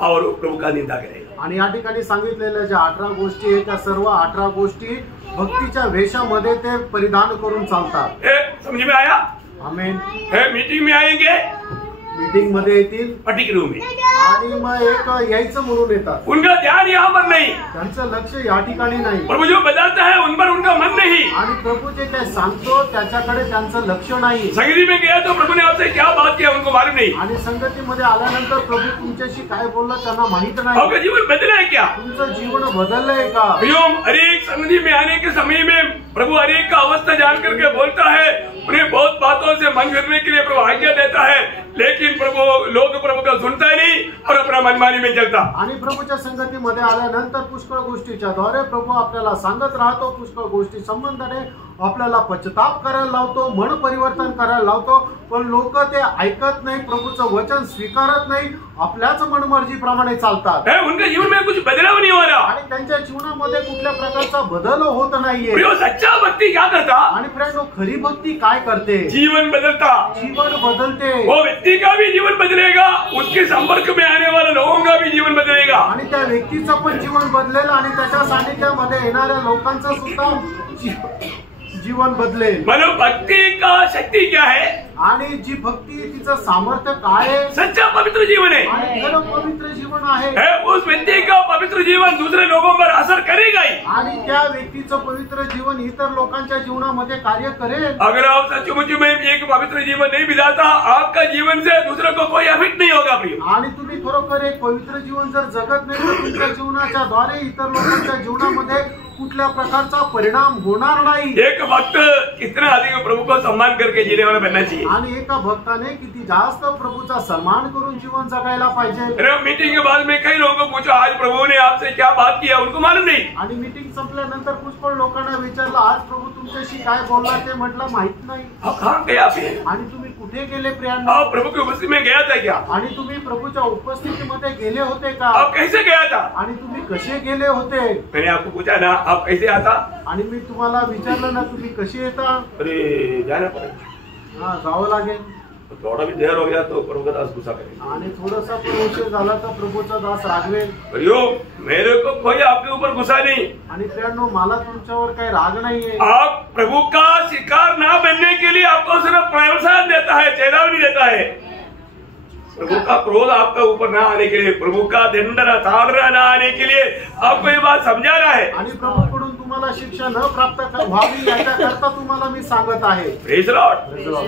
और प्रभु का निंदा करेगा। आणि या ठिकाणी सांगितलेल्या ज्या 18 गोष्टी आहेत त्या सर्व 18 गोष्टी भक्तीच्या वेशामध्ये ते परिधान करून चालतात। समझ में आया? आमेन। मीटिंग में आएंगे, मीटिंग मध्ये येतील पटिक रूम में, आणि मग एक यायचं म्हणून येतात। उनका ध्यान यहाँ पर नहीं, त्यांचं लक्ष या ठिकाणी नाही। प्रभु जो बताता है उन पर उनका मन नहीं, आणि प्रभु जे काय सांगतो त्याच्याकडे त्यांचं लक्ष नाही। संगति में गया तो प्रभु ने आपसे क्या बात किया उनको मालूम नहीं, आणि संगतीमध्ये आल्यानंतर प्रभु तुमच्याशी काय बोललं त्यांना माहित नाही। आपका जीवन बदला है क्या? तुमचं जीवन बदललंय का? हर एक संगति में आने के समय में प्रभु हर एक का अवस्था जान करके बोलता है, उन्हें बहुत बातों से मन फिरने के लिए प्रभु आज्ञा देता है, लेकिन लोग प्रभु का सुनता नहीं और अपना मनमानी में चलता। आणि प्रभूच्या संगतीमध्ये आल्यानंतर पुष्कळ गोष्टीच्या द्वारे प्रभू आपल्याला सांगत राहतो, पुष्कळ गोष्टी संबंधाने आपल्याला पश्चाताप करायला लावतो, मन परिवर्तन करायला लावतो, पण लोक ते ऐकत नाही, प्रभूचं वचन स्वीकारत नाही, आपल्याच मनमर्जीप्रमाणे चालतात। उनके जीवन में कुछ बदलाव नहीं हो रहा आणि त्यांच्या जीवनामध्ये कुठल्या प्रकारचा बदल होत नाहीये। सच्चा भक्ति क्या करता? आणि फ्रेंड खरी भक्ती काय करते? जीवन बदलता, जीवन बदलते। वो व्यक्ति का भी जीवन बदलेगा, उसके संपर्क में आने वाले लोगों का भी जीवन बदलेगा, आणि त्या व्यक्तीचं पण जीवन बदलेल आणि त्याच्या सानिध्यामध्ये येणाऱ्या लोकांचं सुद्धा जीवन बदलेल। मतलब भक्ति का शक्ति क्या है? आणि जी भक्ती तिचं सामर्थ्य काय आहे? सच्चा पवित्र जीवन है, आणि खरं पवित्र जीवन आहे। उस व्यक्ति का पवित्र जीवन दूसरे लोगों पर असर करेगा ही, आणि त्या व्यक्तीचं पवित्र जीवन इतर लोकांच्या जीवनामध्ये कार्य करेल। अगर आप सचमुच में एक पवित्र जीवन नहीं बिताता, आपका जीवन से दूसरे को कोई अफेक्ट नहीं होगा प्रिय। आणि तुम्ही खरोखर एक पवित्र जीवन जर जगत नाही तर तुमच्या जीवनाच्या द्वारे इतर लोकांच्या जीवनामध्ये कुठल्या प्रकारचा परिणाम होणार नाही। एक भक्त कितना अधिक प्रभु को सम्मान करके जीने वाला बनना चाहिए। आणि एका भक्ताने किती जास्त प्रभूचा सन्मान करून जीवन जगायला पाहिजे। मीटिंग के बाद में कई लोगों को पूछा आज प्रभु ने आपसे क्या बात किया, उनको मालूम नहीं। आणि मीटिंग संपल्यानंतर पुष्कळ लोकांना विचारलं आज प्रभू तुमच्याशी काय बोलला, ते म्हटलं माहित नाही। कहाँ गया? आणि तुम्ही कुठे गेले प्रियांनो? आप प्रभु की उपस्थिति में गया था क्या? आणि तुम्ही प्रभूच्या उपस्थितीमध्ये गेले होते का? आप कैसे गया था? आणि तुम्ही कसे गेले होते? मैंने आपको पूछा ना आप कैसे आता? आणि मी तुम्हाला विचारलं ना तुम्ही कसे येता? अरे जाना पड़ेगा, हाँ जावं लागेल। थोड़ा भी देर हो गया तो प्रभु का दास गुस्सा करेगा, आणि थोडासा पण उशीर झाला तर प्रभूचा दास रागवेल। मेरे को कोई आपके ऊपर गुस्सा नहीं। आणि प्रियांनो मला तुमच्यावर काही राग नाहीये। आप प्रभु का शिकार ना बनने के लिए आपको सिर्फ प्रोत्साहन देता है, चेतावनी देता है। प्रभु का क्रोध आपका ऊपर ना आने के लिए, प्रभु का दंडना ताड़ना ना आने के लिए आपको ये बात समझा रहा है। आणि प्रभूकडून तुम्हाला शिक्षा न प्राप्त व्हावी याच्याकरता तुम्हाला मी सांगत आहे। Praise Lord.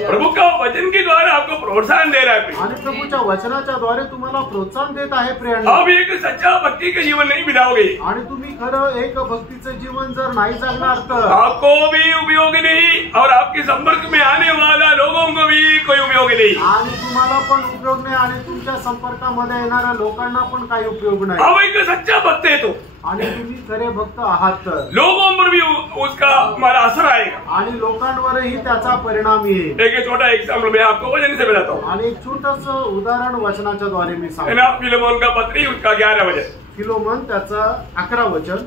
प्रभु का वचन के द्वारा आपको प्रोत्साहन दे रहा है आणि प्रभूच्या वचनाच्या द्वारे तुम्हाला प्रोत्साहन देत आहे प्रियांनो। आप एक सच्चा भक्ति का जीवन नहीं बिताओगे, आणि तुम्ही खरं एक भक्तीचं जीवन जर नाही जगणार तर आपको भी उपयोग नहीं और आपके संपर्क में आने वाला लोगों को भी कोई उपयोग नहीं। आणि तुम्हाला पण उपयोग नाही आणि तुमच्या संपर्कामध्ये येणाऱ्या लोकांना पण काही उपयोग नाही। अब एक सच्चा भक्त है तो आणि तुम्ही खरे भक्त आहात तर लोगों पर भी उसका हमारा असर आएगा। आणि लोकांवरही त्याचा परिणाम येईल। एक छोटा एग्जाम्पल मैं आपको वचन से बताता हूँ। आणि एक छोटस उदाहरण वचनाच्या द्वारे मी सांगतो। है ना, फिलोमोन का पत्री उसका 11 वचन। फिलोमन त्याचं 11 वचन।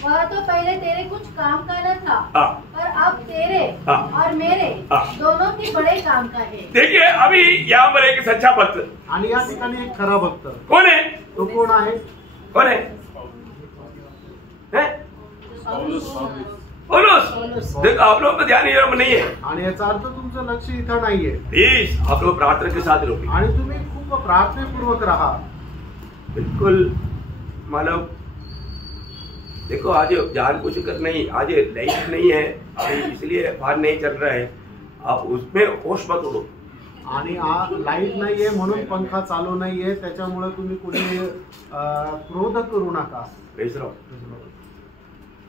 वह तो पहले तेरे कुछ काम का न था, पर अब तेरे और मेरे दोनों के बड़े काम का है। देखिए अभी यहाँ पर एक सच्चा भक्त, आणि या ठिकाणी एक खरा भक्त कौन है? तो कोण आहे? कौन है? पौलुस। देखो आप लोग का ध्यान इधर नहीं है, आणि याचा अर्थ तुमचं लक्ष इथं नाहीये। प्लीज आप लोग प्रार्थना के साथ रहो आणि तुम्ही खूप प्रार्थनापूर्वक राहा। बिल्कुल मानव देखो आज जानबूझ कर नहीं, आज लाइट नहीं है इसलिए बाहर नहीं चल रहा है, आप उसमें होश मत उड़ो। आणि लाईट नाहीये म्हणून पंखा चालू नाहीये त्याच्यामुळे तुम्ही कुठे क्रोध करू नका।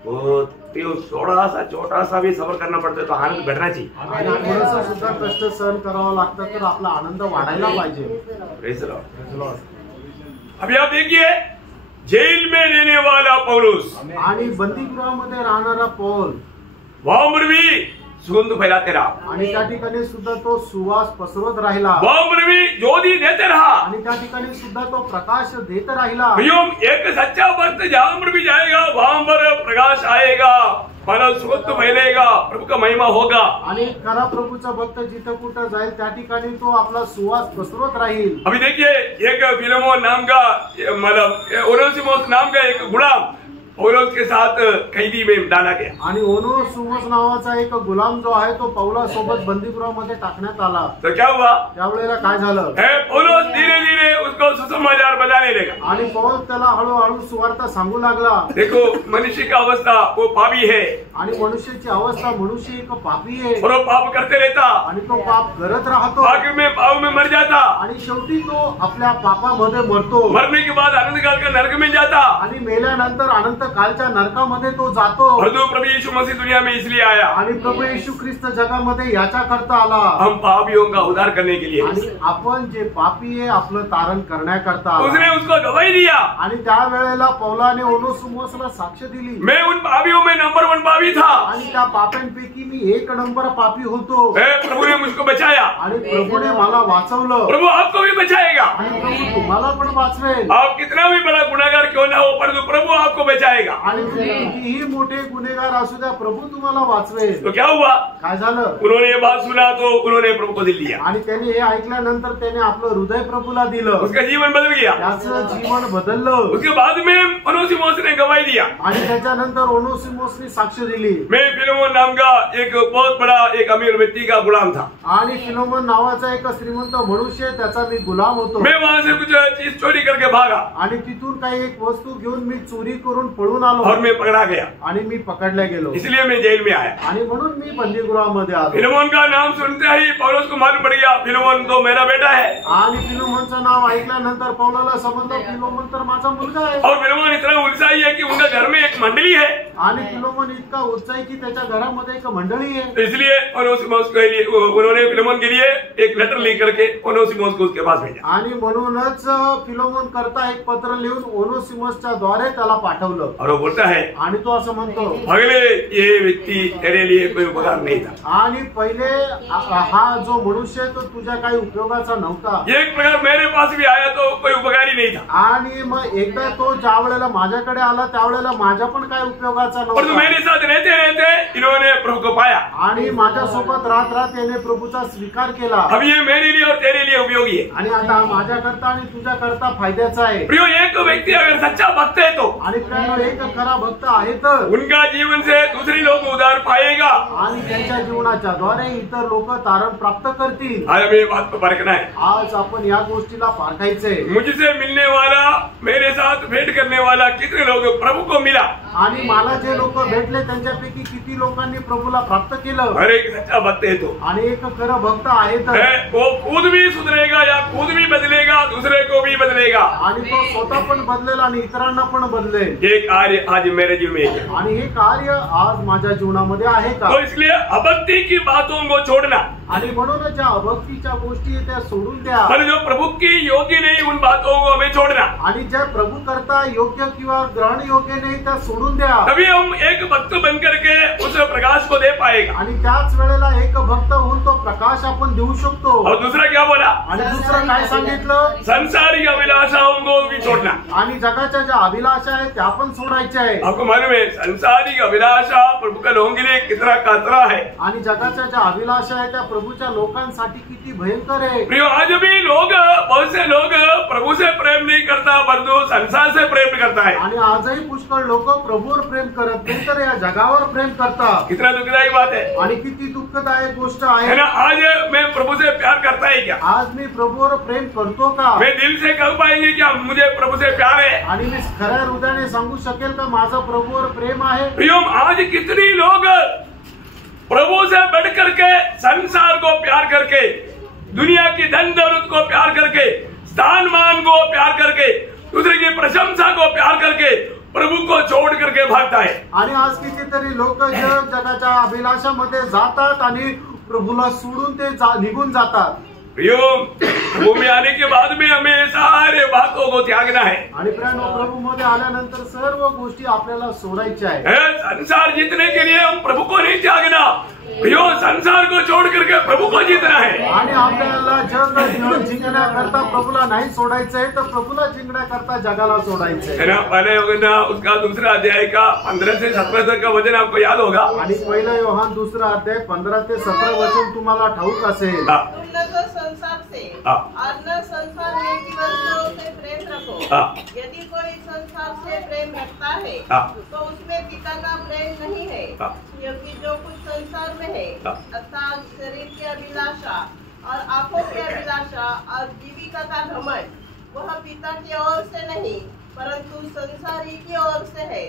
बहुत थोड़ा सा छोटा सा भी सफर करना पड़ता है तो आनंद बढ़ना चाहिए। आणि थोडंसं सुद्धा कष्ट सहन करावं लागतं तर आपला आनंद वाढायला पाहिजे। Praise the Lord. अभी आप देखिए जेल में रहने वाला पौलुस आणि बंदीगृहामध्ये राहणारा पौल वहां पर भी सुगंध फैलाते रहा आणि त्या ठिकाणी सुद्धा तो सुवास पसरवत राहिला वहां पर भी ज्योति देते रहा। आणि त्या ठिकाणी सुद्धा तो प्रकाश देत राहिला। भैया एक सच्चा भक्त जहां पर भी जाएगा वहां पर प्रकाश आएगा, मानव सुगंध फैलेगा, प्रभु का महिमा होगा। आणि खरा प्रभूचा भक्त जिथं कुठं जाईल त्या ठिकाणी तो आपला सुवास पसरवत राहील। अभी देखिए एक फिलेमोन नाम का मतलब ओनेसिमोस नाम का एक गुलाम पौलुस के साथ कैदी में डाला गया आणि ओनेसिमोस नावाचा एक गुलाम जो आहे तो पौलासोबत बंदीगृहामध्ये टाकण्यात आला। तो क्या हुआ? त्यावेळेला काय झालं? पौलुस धीरे धीरे उसको सुसमाचार बताने लगा आणि पौल त्याला हळूहळू सुवार्ता सांगू लागला। देखो मनुष्य की अवस्था वो पापी है आणि मनुष्याची अवस्था मनुष्य एक पापी आहे और वो पाप करते रहता आणि तो पाप करत राहतो आखिर में पाप में मर जाता आणि शेवटी तो आपल्या पापामध्ये मरतो। मरने के बाद आनंद काल का नरक में जाता आणि मेल्यानंतर अनंत कालच्या नरकामध्ये तो जातो। परंतु प्रभु यीशु मसीह दुनिया में इसलिए आया आणि प्रभू येशू ख्रिस्त जगामध्ये याच्या करता आला हम पापियों का उद्धार करने के लिए। आणि आपण जे पापी आहे आपलं तारण करण्याकरता आला। उसने उसको गवाही दिया आणि त्या वेळेला पौलाने ओनेसिमोसला साक्ष दिली मैं उन पापियों में नंबर 1 पापी था आणि त्या पाप्यांपैकी मी 1 नंबर पापी होतो। प्रभु ने मुझको बचाया आणि प्रभूने मला वाचवलं। प्रभु आपको भी बचाएगा आणि प्रभू तुम्हाला पण वाचवेल। आप कितना भी बड़ा गुनाहगार क्यों ना हो परंतु प्रभु आपको बचाएगा। आणि कितीही मोठे गुन्हेगार असू द्या प्रभू तुम्हाला वाचवेल। तो क्या हुआ? काय झालं? उन्होंने ये बात सुना तो उन्होंने प्रभु को दिल दिया आणि त्याने हे ऐकल्यानंतर त्याने आपलं हृदय प्रभूला दिलं। उसका जीवन बदल गया। त्याचं जीवन बदललं। उसके बाद में ओनेसिमोस ने गवाही दिया आणि त्याच्यानंतर ओनेसिमोसने साक्ष दिली। मैं फिलेमोन नाम का एक बहुत बड़ा एक अमीर व्यक्ति का गुलाम था आणि फिलोमोन नावाचा एक श्रीमंत मनुष्य त्याचा मी गुलाम होतो। मैं वहां से कुछ चीज चोरी करके भागा आणि तिथून काही एक वस्तू घेऊन मी चोरी करून पळून आलो और मैं पकड़ा गया आणि मी पकडल्या गेलो। इसलिए मैं जेल में आया। आणि म्हणून मी बंदीगृहामध्ये आलो। फिलेमोन का नाम सुनते ही पौलुस को मालूम पड़ गया फिलेमोन तो मेरा बेटा है आणि फिलोमोनचं नाव ऐकल्यानंतर पौलाला समजलं फिलोमोन तर माझा मुलगा आहे। और फिलेमोन इतना उत्साही है कि उनका घर में एक मंडली है आणि फिलोमोन इतका उत्साही की त्याच्या घरामध्ये एक मंडळी आहे। तो इसलिए ओनेसिमोस के लिए उन्होंने फिलेमोन के लिए एक लेटर लिख करके ओनेसिमोस को उसके पास भेजा। आणि म्हणूनच फिलोमोन करता एक पत्र लिहून ओनेसिमोसच्या द्वारे त्याला पाठवलं। और वो बोलता है आणि तो असं म्हणतो अगले ये व्यक्ति तेरे लिए कोई उपकार नहीं था। आणि पहिले हा जो मनुष्य तो तुझ्या काही उपयोगाचा नव्हता। एक प्रकार मेरे पास भी आया तो कोई उपकारी नहीं था। आणि मग एकदा तो ज्या वेळेला माझ्याकडे आला त्यावेळेला माझ्या पण काही उपयोगाचा परंतु नव्हता। मेरे साथ रहते रहते इन्होंने प्रभु को पाया। आणि माझ्यासोबत राहत राहत याने प्रभूचा स्वीकार केला। अब ये मेरे लिए और तेरे लिए उपयोगी है। आणि आता माझ्याकरता आणि तुझ्याकरता फायद्याचा आहे। प्रियो एक व्यक्ति अगर सच्चा भक्त है तो आणि प्रियो एक खरा भक्त आहे तर उनका जीवन से दूसरे लोग उद्धार पाएगा। आणि त्यांच्या जीवनाच्या द्वारे इतर लोक तारण प्राप्त करतील। आज हमें बात को परखना है। आज आपण या गोष्टीला पारखायचंय। मुझसे मिलने वाला मेरे साथ भेंट करने वाला कितने लोग प्रभु को मिला आणि मला जे लोक भेटले त्यांच्यापैकी किती लोकांनी प्रभूला प्राप्त केलं। हर एक सच्चा भक्त है तो आणि एक खरं भक्त आहे तर वो खुद भी सुधरेगा या खुद भी बदलेगा दूसरे को भी बदलेगा। आणि तो स्वतः पण बदलेल आणि इतरांना पण बदलेल। ये कार्य आज मेरे जीवन में है आणि हे कार्य आज माझ्या जीवनामध्ये आहे का? तो इसलिए अभक्ति की बातों को छोड़ना आणि म्हणून ज्या अभक्तीच्या गोष्टी आहेत त्या सोडून द्या। पर जो प्रभु की योग्य नहीं उन बातों को हमें छोड़ना। आणि ज्या प्रभू करता योग्य किंवा ग्रहण योग्य नाही त्या सोडून द्या। तभी हम एक भक्त बन करके उस प्रकाश को दे पाएगा। आणि त्याच वेळेला एक भक्त होऊन तो प्रकाश आपण देऊ शकतो। और दूसरा क्या बोला? आणि दुसरं काय सांगितलं? संसारिक अभिलाषाओं को भी छोड़ना। आणि जगाच्या ज्या अभिलाषा आहेत त्या पण सोडायच्या आहेत। आपको मालूम है संसारिक अभिलाषा प्रभु के लोगों के लिए कितना खतरा है। आणि जगाच्या ज्या अभिलाषा आहेत त्या प्रभूच्या लोकांसाठी किती भयंकर आहे। प्रियो आज भी लोग बहुत से लोग प्रभु से प्रेम नहीं करता परंतु संसार से प्रेम करता है। आणि आजही पुष्कळ लोक प्रभूवर प्रेम करत नाही तर या जगावर प्रेम करतात। कितना दुखदायी बात है। आणि किती दुःखदायक गोष्ट है आहे ना। आज मैं प्रभु से प्यार करता है क्या? आज मी प्रभूवर प्रेम करतो का? मैं दिल से कह पाएंगे क्या मुझे प्रभु से प्यार है? आणि मी खऱ्या हृदयाने सांगू शकेल का माझं प्रभूवर प्रेम आहे? प्रियो आज कितनी लोग प्रभु से बढ़ करके संसार को प्यार करके दुनिया की धन दौलत को प्यार करके स्थान मान को प्यार करके दूसरे की प्रशंसा को प्यार करके प्रभु को छोड़ करके भागता है। आणि आज कितीतरी लोक जगाच्या अभिलाषामध्ये जातात आणि प्रभूला सोडून ते निघून जातात। प्रियो, प्रभु में आने के बाद में हमें सारे बातों को त्यागना है। आणि प्रभु मध्ये आल्यानंतर सर्व गोष्टी आपल्याला सोडायच्या आहेत। संसार जीतने के लिए हम प्रभु को नहीं त्यागना, प्रियो संसार को छोड़ करके प्रभु को जीतना है। आणि आपल्याला जग जिंकण्याकरता प्रभूला नाही सोडायचंय, तर प्रभूला जिंकण्याकरता जगाला सोडायचंय। है ना। पहले योहन्ना उसका दूसरा अध्याय का 15 से 17 तक का वचन आपको याद होगा। आणि पहिला योहान दुसरा अध्याय 15 ते 17 वचन तुम्हाला ठाऊक असेल। तुम न तो संसार से और न संसार में की वस्तुओं से प्रेम रखो। यदि कोई संसार से प्रेम रखता है तो उसमें पिता का प्रेम नहीं है, क्योंकि जो कुछ संसार में है अर्थात शरीर की अभिलाषा और आंखों की अभिलाषा और जीविका का घमंड, वह पिता की ओर से नहीं परंतु संसारी की ओर से है।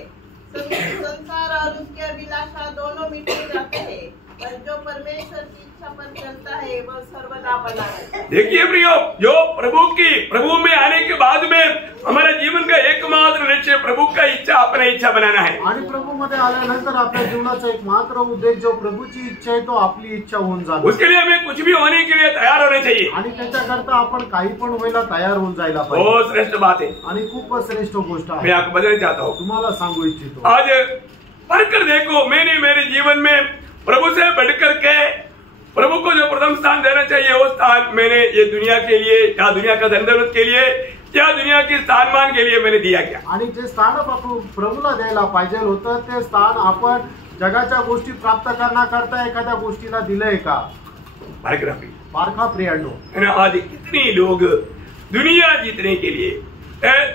संसार और उसकी अभिलाषा दोनों मिट जाते हैं, पर जो परमेश्वर की इच्छा पर चलता है वह सर्वदा बना है। देखिए प्रियो, जो प्रभु में आने के बाद में हमारे जीवन का एकमात्र लक्ष्य प्रभु का इच्छा, अपने इच्छा बनाना है। आणि प्रभु मध्ये आल्यानंतर आपल्या जीवनाचा एकमात्र उद्देश जो प्रभूची इच्छा आहे तो आपली इच्छा होऊन जाते। उसके लिए हमें कुछ भी होने के लिए तैयार होने चाहिए। आणि त्याच्याकरता आपण काही पण व्हायला तयार होऊन जायला पाहिजे। बहुत श्रेष्ठ बात है आणि खूपच श्रेष्ठ गोष्ट आहे। मैं आपको बताना चाहता हूँ, तुम्हाला सांगू इच्छितो, आज पढ़कर देखो, मैंने मेरे जीवन में प्रभु से बढ़कर के प्रभु को जो प्रथम स्थान देना चाहिए वो स्थान मैंने ये दुनिया के लिए या दुनिया का धन दौलत के लिए या दुनिया की स्थानमान के लिए मैंने दिया क्या। आणि जे स्थान आपण प्रभूला द्यायला पाहिजे होतं ते स्थान आपण जगाच्या गोष्टी प्राप्त करण्याकरता एखाद्या गोष्टीला दिलंय का? बारखा प्रियांनो, आज कितने लोग दुनिया जीतने के लिए,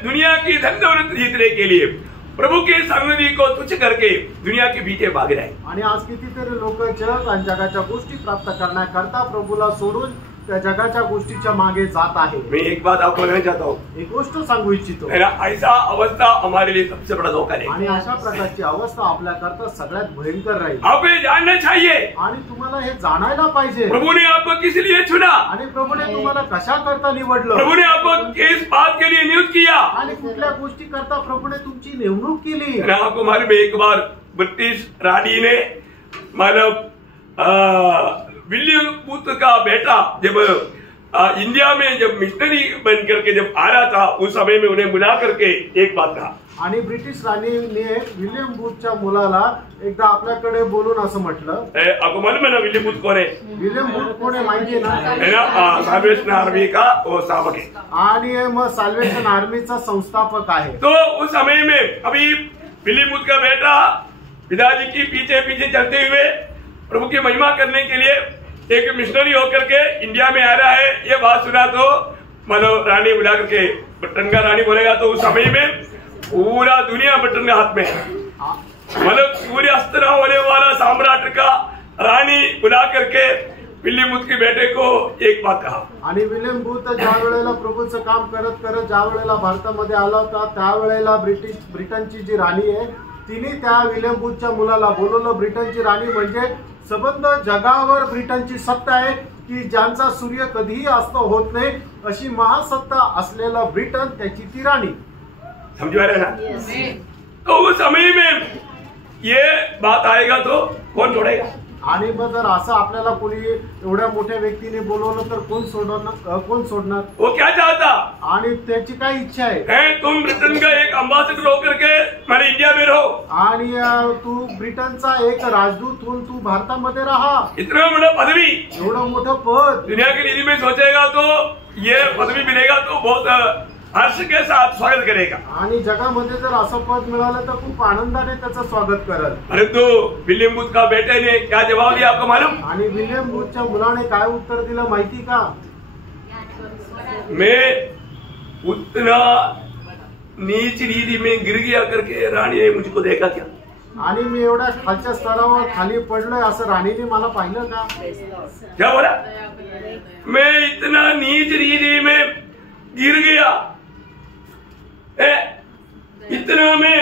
दुनिया की धन दौलत जीतने के लिए प्रभु के संगति को तुच्छ करके दुनिया के पीछे भाग रहे हैं। आणि आज कितीतरी लोक जग आणि जगाच्या गोष्टी प्राप्त करण्याकरता प्रभूला सोडून त्या जगाच्या गोष्टीच्या मागे जात आहे। मैं एक बात आपको कहना चाहता हूँ, एक गोष्ट सांगू इच्छितो, ऐसा अवस्था हमारे लिए सबसे बड़ा धोखा है। आणि अशा प्रकारची अवस्था आपल्याकरता सगळ्यात भयंकर राहील। आपको ये जानना चाहिए, आणि तुम्हाला हे जाणायला पाहिजे, प्रभु ने आपको किस लिए चुना, आणि प्रभूने तुम्हाला कशा करता निवडलं, प्रभु ने आपको किस बात के लिए नियुक्त किया, आणि कुठल्या गोष्टी करता प्रभूने तुमची नेमणूक केली। आपको मालूम है, एक बार ब्रिटिश रानी ने मतलब विलियम बूथ का बेटा जब इंडिया में जब मिशनरी बन करके जब आ रहा था, उस समय में उन्हें बुला करके एक बात कहा। आणि ब्रिटिश राणीने विलियम बूथच्या मुलाला एकदा आपल्याकडे बोलून असं म्हटलं, आपको मालूम है ना विलियम बूथ कौन है? विलियम बूथ कोण आहे माहिती आहे है ना? साल्वेशन आर्मी का वो स्थापक है, आणि मग साल्वेशन आर्मीचा संस्थापक आहे। तो उस समय में अभी विलियम बूथ का बेटा पिताजी की पीछे पीछे चलते हुए प्रभु की महिमा करने के लिए एक मिशनरी होकर के इंडिया में आ रहा है। ये बात सुना तो मतलब रानी बुला करके, ब्रिटेन का रानी बोलेगा तो उस समय में पूरा दुनिया ब्रिटेन के हाथ में है, मतलब सूर्य अस्त होने वाला सम्राट का रानी बुला करके विलियम बूथ के बेटे को एक बात कहा। आणि विलियम बूथ ज्या वेळेला प्रभूचं काम करत करत ज्या वेळेला भारतामध्ये आला होता, त्यावेळेला ब्रिटनची जी राणी आहे तिने त्या विलियम बूथच्या मुलाला बोलवलं। ब्रिटनची राणी म्हणजे संबंध जगावर ब्रिटनची सत्ता आहे की ज्यांचा सूर्य कधीही अस्त होत नाही, अशी महासत्ता असलेला ब्रिटन, त्याची ती राणी। समझ रहे ना? तो उस समय में ये बात आएगा तो कौन छोड़ेगा? आणि मग जर असं आपल्याला कोणी एवढ्या मोठ्या व्यक्तीने बोलवलं तर कोण सोडणार? वो क्या चाहता? आणि त्याची काय इच्छा आहे? तुम ब्रिटेन का एक अम्बासिडर होकर के हमारे इंडिया में रहो, आणि तू ब्रिटनचा एक राजदूत होऊन तू भारतामध्ये राहा। इतना बड़ा पदवी, एवढं मोठं पद दुनिया की निधि में सोचेगा तो ये पदवी मिलेगा तो बहुत हर्ष के साथ स्वागत करेगा, आणि जगामध्ये जर असं पद मिळालं तर खूप आनंदाने त्याचं स्वागत करेल। परंतु विलियम बूथ का बेटे ने क्या जवाब दिया आपको मालूम? आणि विलियम बूथच्या मुलाने काय उत्तर दिलं माहिती का? मैं उतना नीच रीति में गिर गया करके रानी ने मुझको देखा क्या? आणि मी एवढ्या खालच्या स्तरावर खाली पडलोय असं राणीने मला पाहिलं का? क्या बोला? मैं इतना नीच रीति में गिर गया, इतना में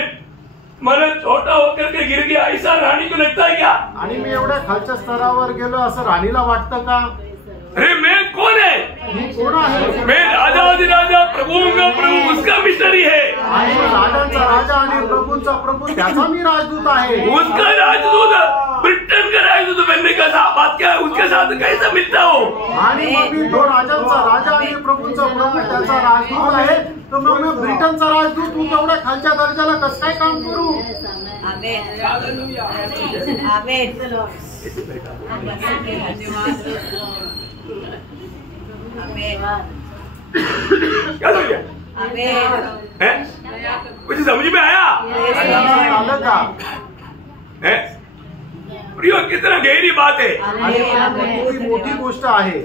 मन छोटा होकर के गिर गया, ऐसा रानी को लगता है क्या? आणि मी एवढ्या खालच्या स्तरावर गेलो असं राणीला वाटतं का? अरे मैं कौन है? कोण आहे? मैं राजा प्रभूंगा प्रभु उसका मिशनरी है, आणि राजांचा राजा आणि प्रभूंचा प्रभू त्याचा मी राजदूत आहे. उसका राजदूत ब्रिटेन का राजदूत बनने का बात क्या है, उसके साथ कैसे मिलता हो? आणि मग मी तो राजांचा राजा आणि प्रभूंचा प्रभू त्याचा राजदूत आहे, तर मग मी ब्रिटनचा राजदूत तू तेवढ्या खालच्या दर्जाला कसं काय काम करू? आमेन आमेन. क्या हो गया? आमेन. कुछ समझ में आया? आलं का? है? प्रियो, कितना गहरी बात है, आणि किती मोठी गोष्ट आहे.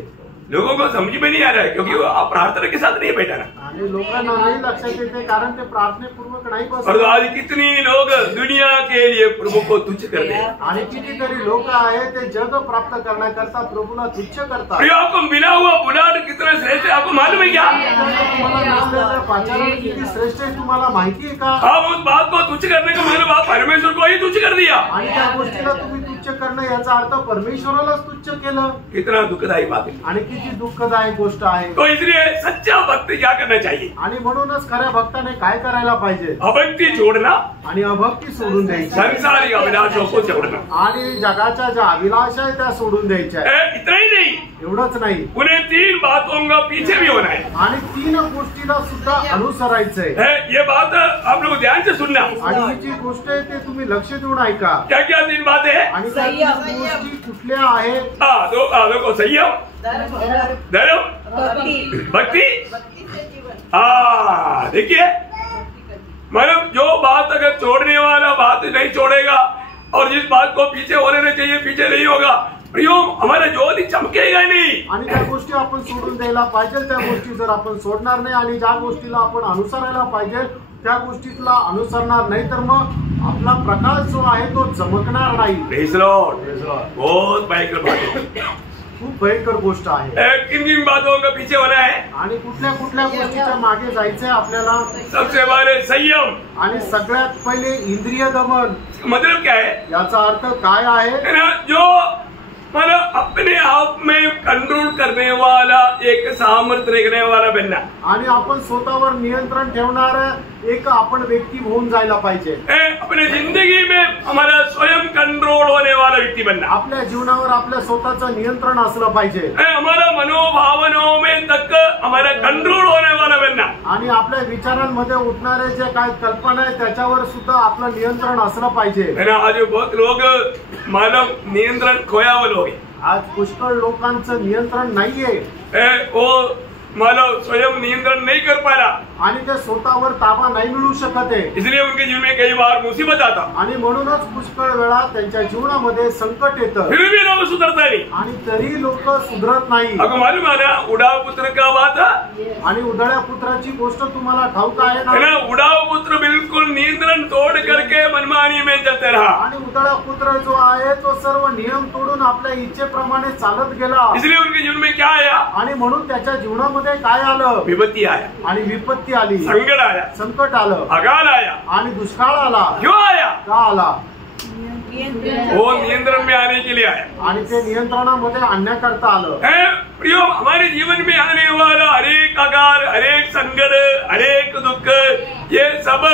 लोगों को समझ में नहीं आ रहा है, क्योंकि वो आप प्रार्थना के साथ नहीं बैठा ना. आणि लोकांना नाही लक्षात येते कारण ते प्रार्थनेपूर्वक नाही और बसत. आज कितनी लोग दुनिया के लिए प्रभु को तुच्छ कर रहे हैं. आणि कितीतरी लोक आहेत ते जग प्राप्त करण्याकरता प्रभुला तुच्छ करतात. प्रियो, आपको मिला हुआ बुलाट कितना श्रेष्ठ है, आपको मालूम है क्या? तुम्हाला नसलेलं पाचारण किती श्रेष्ठ आहे तुम्हाला माहिती आहे का? आप उस बात को तुच्छ करने का मतलब आप परमेश्वर को ही तुच्छ कर दिया. आणि त्या गोष्टीला तुम्ही तुच्छ करणं याचा अर्थ परमेश्वरालाच तुच्छ केलं. कितना दुखदायी बात है. आणि किती दुःखदायक गोष्ट आहे. तो इसलिए सच्चा भक्त क्या करना चाहिए? आणि म्हणूनच खऱ्या भक्ताने काय करायला पाहिजे? अभक्ति छोड़ना, आणि अभक्ती सोडून द्यायची, संसारिक अभिलाषों को छोड़ना. आणि जगाच्या ज्या अभिलाषा आहे त्या सोडून द्यायच्या. इतना ही नहीं, एवढंच नाही, उन्हें 3 बातों का पीछे भी होना है. आणि 3 गोष्टीला सुद्धा अनुसरायचंय. ये बात आप लोग ध्यान से सुनना. आणि ही जी गोष्ट आहे ते तुम्ही लक्ष देऊन ऐका. क्या क्या 3 बातें हैं? आणि त्या तीन गोष्टी कुठल्या आहेत? देखो, संयम, धर्म, भक्ति. भक्ति. भक्ति से जीवन. देखिए, मतलब जो बात अगर छोड़ने वाला बात नहीं छोड़ेगा और जिस बात को पीछे होने चाहिए पीछे नहीं होगा, प्रियो, हमारा ज्योति चमकेगा नहीं. आणि त्या गोष्टी आपण सोडून द्यायला पाहिजे. त्या गोष्टी जर आपण सोडणार नाही आणि ज्या गोष्टीला आपण अनुसरायला पाहिजे त्या गोष्टीला अनुसरणार नाही तर मग आपला प्रकाश जो आहे तो चमकणार नाही. Praise the Lord. बहुत भयंकर बात है. खूप भयंकर गोष्ट आहे. किन बातों का पीछे होना है? आणि कुठल्या कुठल्या गोष्टीच्या मागे जायचंय आपल्याला? सबसे पहले संयम. आणि सगळ्यात पहिले इंद्रिय दमन. मतलब क्या है? याचा अर्थ काय आहे? है ना, जो मतलब अपने आप में कंट्रोल करने वाला एक सामर्थ्य रखने वाला बनना. आणि आपण स्वतःवर नियंत्रण ठेवणारा एक आपण व्यक्ती होऊन जायला पाहिजे. अपने जिंदगी में हमारा स्वयं कंट्रोल होने वाला व्यक्ती बनना. आपल्या जीवनावर आपल्या स्वतःचं नियंत्रण असलं पाहिजे. हमारा मनोभावनाओं में तक हमारा कंट्रोल होने वाला बनना. आणि आपल्या विचारांमध्ये उठणारे जे काय कल्पना आहे त्याच्यावर सुद्धा आपलं नियंत्रण असलं पाहिजे. आज बहुत लोग मानव नियंत्रण खोया हुआ लोग. आज पुष्कळ लोकांचं नियंत्रण नाहीये. वो मानव स्वयं नियंत्रण नहीं कर पा रहा आणि ते स्वतःवर ताबा नाही मिळू शकत आहे. इसलिए उनके जीवन में कई बार मुसीबत आता. आणि म्हणूनच पुष्कळ वेळा त्यांच्या जीवनामध्ये संकट येतं. फिर भी लोग सुधरता नहीं. आणि तरी लोक सुधरत नाही. आपको मालूम है ना उड़ाव पुत्र का बात? आणि उधळ्या पुत्राची गोष्ट तुम्हाला ठाऊक आहे ना? उड़ाव पुत्र बिल्कुल नियंत्रण तोड़ करके मनमानी में चलते रहा. आणि उधळा पुत्र जो आहे तो सर्व नियम तोडून आपल्या इच्छेप्रमाणे चालत गेला. इसलिए उनके जीवन में क्या आया? आणि म्हणून त्याच्या जीवनामध्ये काय आलं? विपत्ती आया. आणि विपत्ती आली, संकट आया, संकट आलं, अकाल आया आणि दुष्काळ आला. क्यों आया? का आला? वो नियंत्रण में आने के लिए आया. आणि ते नियंत्रणामध्ये आणण्याकरता आलं. प्रियो, हमारे जीवन में आने वाला हरेक अकाल, हरेक संकट, हरेक दुख, ये सब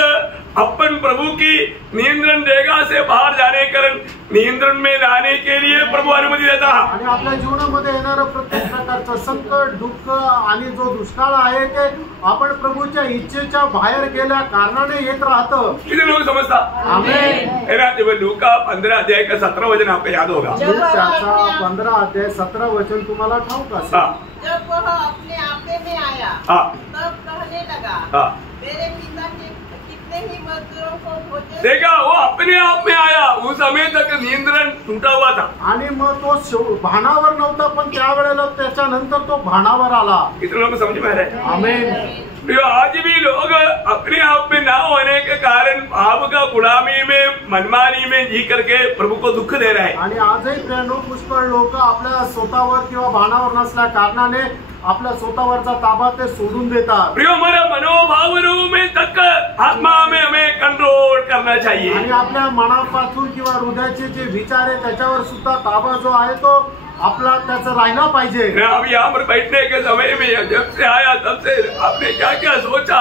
अपन प्रभु की नियंत्रण रेखा से बाहर जाने कारण नियंत्रण में लाने के लिए प्रभु अनुमती देता. आणि आपल्या जीवनामध्ये येणारं प्रत्येक प्रकारचं संकट, दुःख आणि जो दुष्काळ आहे ते आपण प्रभूच्या इच्छेच्या बाहेर गेल्या कारणाने येत राहतं. कितने लोग समझता? आमेन. जब लूका 15 अध्याय का 17 वचन आपको याद होगा. त्याचा 15 अध्याय 17 वचन तुम्हाला ठाऊक असेल. जब वह अपने आपे में आया तब कहने लगा, मेरे पिता के कितने ही मजदूरों को भोजन. देखा, वो अपने आप में आया. उस समय तक नियंत्रण टूटा हुआ था. आणि मग तो भानावर नव्हता पण त्यावेळेला त्याच्यानंतर तो भानावर आला. कितने लोग समझ में आ रहे हैं? आमेन. आज भी लोग अपने आप में ना होने के कारण भाव का गुलामी में मनमानी में जी करके प्रभु को दुख दे रहे हैं. आणि आजही प्रियानो पुष्कळ लोक आपल्या स्वतःवर किंवा भानावर नसल्या कारणाने आपल्या स्वतःवरचा ताबा ते सोडून देतात. प्रियो, हमारा मनोभावनाओं में तक आत्मा में हमें कंट्रोल करना चाहिए. आणि आपल्या मनापासून किंवा हृदयाचे जे विचार आहे त्याच्यावर सुद्धा ताबा जो आहे तो आपला त्याचा राहिला पाहिजे। अब यहाँ पर बैठने के समय में जब से आया तब से आपने क्या क्या सोचा,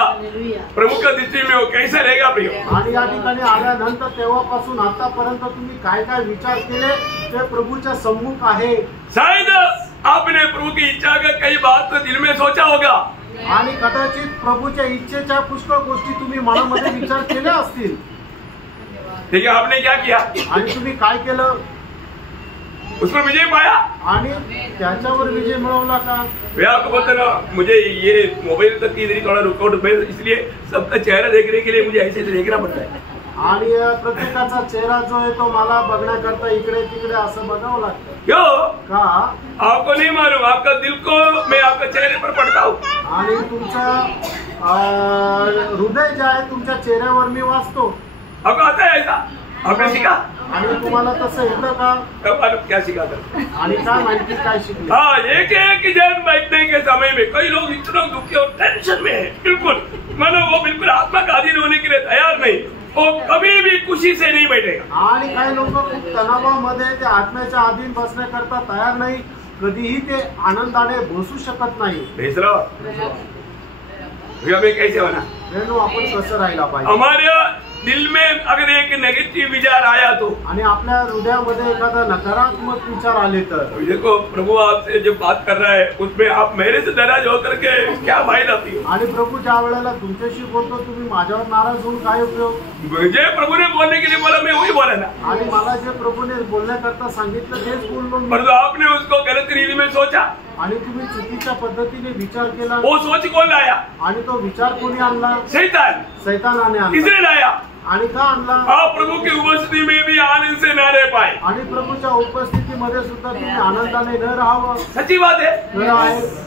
प्रभु का दृष्टि में वो कैसे रहेगा प्रियो? आणि या ठिकाणी आल्यानंतर तेव्हापासून आतापर्यंत तुम्ही काय काय विचार केले ते प्रभूच्या सम्मुख आहे। शायद आपने प्रभु की इच्छा का कई बात तो दिल में सोचा होगा, आणि कदाचित प्रभूच्या इच्छेच्या पुष्कळ गोष्टी तुम्ही मनामध्ये विचार केल्या असतील। ठीक है, आपने क्या किया आणि तुम्ही काय केलं, उस पर विजय पाया आणि त्याच्यावर विजय मिळवला का? मैं आपको बोलता ना, मुझे ये मोबाइल तक इधर ही थोड़ा रुकआउट, इसलिए सबका चेहरा देखने के लिए मुझे ऐसे देखना पड़ता है। आणि प्रत्येकाचा चेहरा जो आहे तो मला बघण्याकरता इकडे तिकडे असं बघावं लागतं। क्यों? का? आपको नहीं मालूम, आपका दिल को मैं आपके चेहरे पर पढ़ता हूँ। आणि तुमचं हृदय जे आहे तुमच्या चेहऱ्यावर मी वाचतो। आपको आता है ऐसा? आपने सीखा? आणि तुम्हाला तसं येतं का? तब मालूम क्या सीखा था? आणि काय माहिती काय शिकले? हाँ, एक जन बैठने के समय में कई लोग इतना दुखी और टेंशन में है, बिल्कुल मानो वो बिल्कुल आत्मा का अधीन होने के लिए तैयार नहीं, वो कभी भी खुशी से नहीं बैठेगा। आणि काही लोक खूप तणावामध्ये ते आत्म्याच्या अधीन बसण्याकरता तयार नाही, कधीही ते आनंदाने बसू शकत नाही। हमें कैसे होना? आपण कसं राहायला पाहिजे? हमारे दिल में अगर एक नेगेटिव विचार आया तो, आणि आपल्या हृदयामध्ये एखादा नकारात्मक विचार आले तर, देखो प्रभु आपसे जो बात कर रहा है उसमें आप मेरे से नाराज होकर के क्या फायदा? आणि प्रभू ज्या वेळेला तुमच्याशी बोलतो तुम्ही माझ्यावर नाराज होऊन काय उपयोग? मुझे प्रभु ने बोलने के लिए बोला, मैं वही बोला ना। आणि मला जे प्रभूने बोलण्याकरता सांगितलं तेच बोललो मी। परंतु आपने उसको गलत रीति में सोचा, आणि तुम्ही चुकीच्या पद्धतीने विचार केला। वो सोच कौन लाया? आणि तो विचार कोणी आणला? शैतान। शैतानाने आणला। किसने लाया? आणि का आणला? आप प्रभु की उपस्थिति में भी आनंद से न रह पाए। आणि प्रभूच्या उपस्थितीमध्ये सुद्धा तुम्ही आनंदाने न राहावं। सच्ची बात है।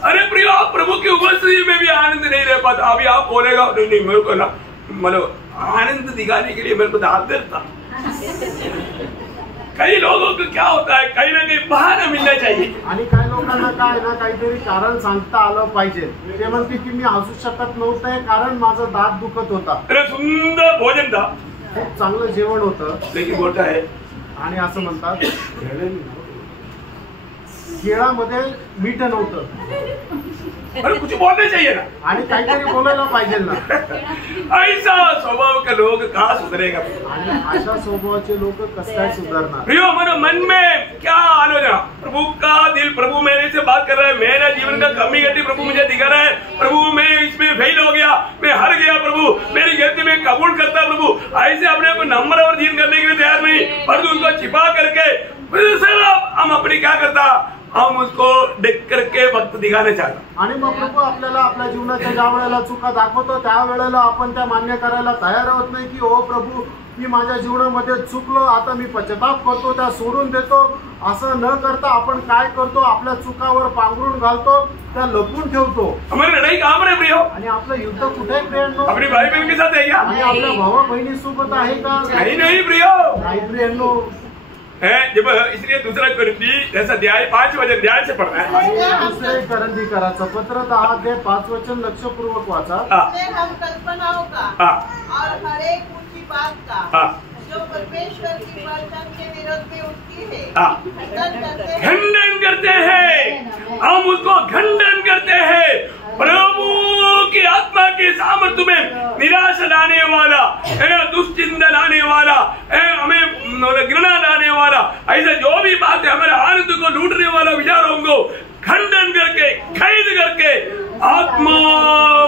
अरे प्रिय, आप प्रभु की उपस्थिति में भी आनंद नहीं रह पाता। अभी आप बोलेगा नहीं नहीं, मेरे को ना मतलब आनंद दिखाने के लिए मेरे को दाद देता। कई लोगों को क्या होता है, कहीं ना कहीं बहाना मिलना चाहिए। आणि काही लोकांना काय ना काहीतरी कारण सांगता आलं पाहिजे। ते म्हणते की मी हसू शकत नव्हते कारण माझं दात दुखत होता। अरे सुंदर भोजन था, खूप चांगलं जेवण होतं, लेकिन मोठा आहे। आणि असं म्हणतात केळामध्ये मीठ नव्हतं। अरे कुछ बोलना चाहिए ना, आणि काहीतरी बोलायला पाहिजे ना। ऐसा स्वभाव के लोग कहाँ सुधरेगा? आणि अशा स्वभावाचे लोक कसं काय सुधारणार? प्रियो, हमारे मन में क्या आलोचना? प्रभु का दिल, प्रभु मेरे से बात कर रहा है, मेरा जीवन का कमी घटी प्रभु मुझे दिखा रहा है, प्रभु मैं इसमें फेल हो गया, मैं हार गया, प्रभु मेरी गलती में कबूल करता प्रभु। ऐसे अपने को नम्र और दीन करने के लिए तैयार नहीं, परंतु उनको छिपा करके हम अपनी क्या करता, हम उसको देख करके वक्त दिखाने चाहता। आणि मग प्रभू आपल्याला आपल्या जीवनाच्या ज्या वेळेला चुका दाखवतो त्या वेळेला आपण त्या मान्य करायला तयार होत नाही की हो प्रभू मी माझ्या जीवनामध्ये चुकलो, आता मी पश्चाताप करतो, त्या सोडून देतो। असं न करता आपण काय करतो, आपल्या चुकावर पांघरून घालतो, त्या लपवून ठेवतो। हमारी लढाई कहाँ पर है प्रियो? आणि आपलं युद्ध कुठे आहे प्रियांनो? अपनी भाई बहन के साथ है क्या? आणि आपल्या भावा बहिणी सोबत आहे का? नहीं नहीं प्रियो, नाही प्रियांनो। है जब, इसलिए दूसरा कुरिन्थी जैसा अध्याय 5 वचन ध्यान से पढ़ना है। दुसरे करंथीकराचं पत्र 10 अध्याय 5 वचन लक्षपूर्वक वाचा। हम कल्पनाओं का और हर एक ऊंची बात का जो परमेश्वर की वचन के विरोध में उठती है खंडन करते हैं। हम उसको खंडन करते हैं। प्रभु की आत्मा के सामर्थ्य में निराशा लाने वाला, दुश्चिंता लाने वाला, हमें घृणा लाने वाला, ऐसा जो भी बात है हमारे आनंद को लूटने वाला विचारों को खंडन करके, खैद करके आत्मा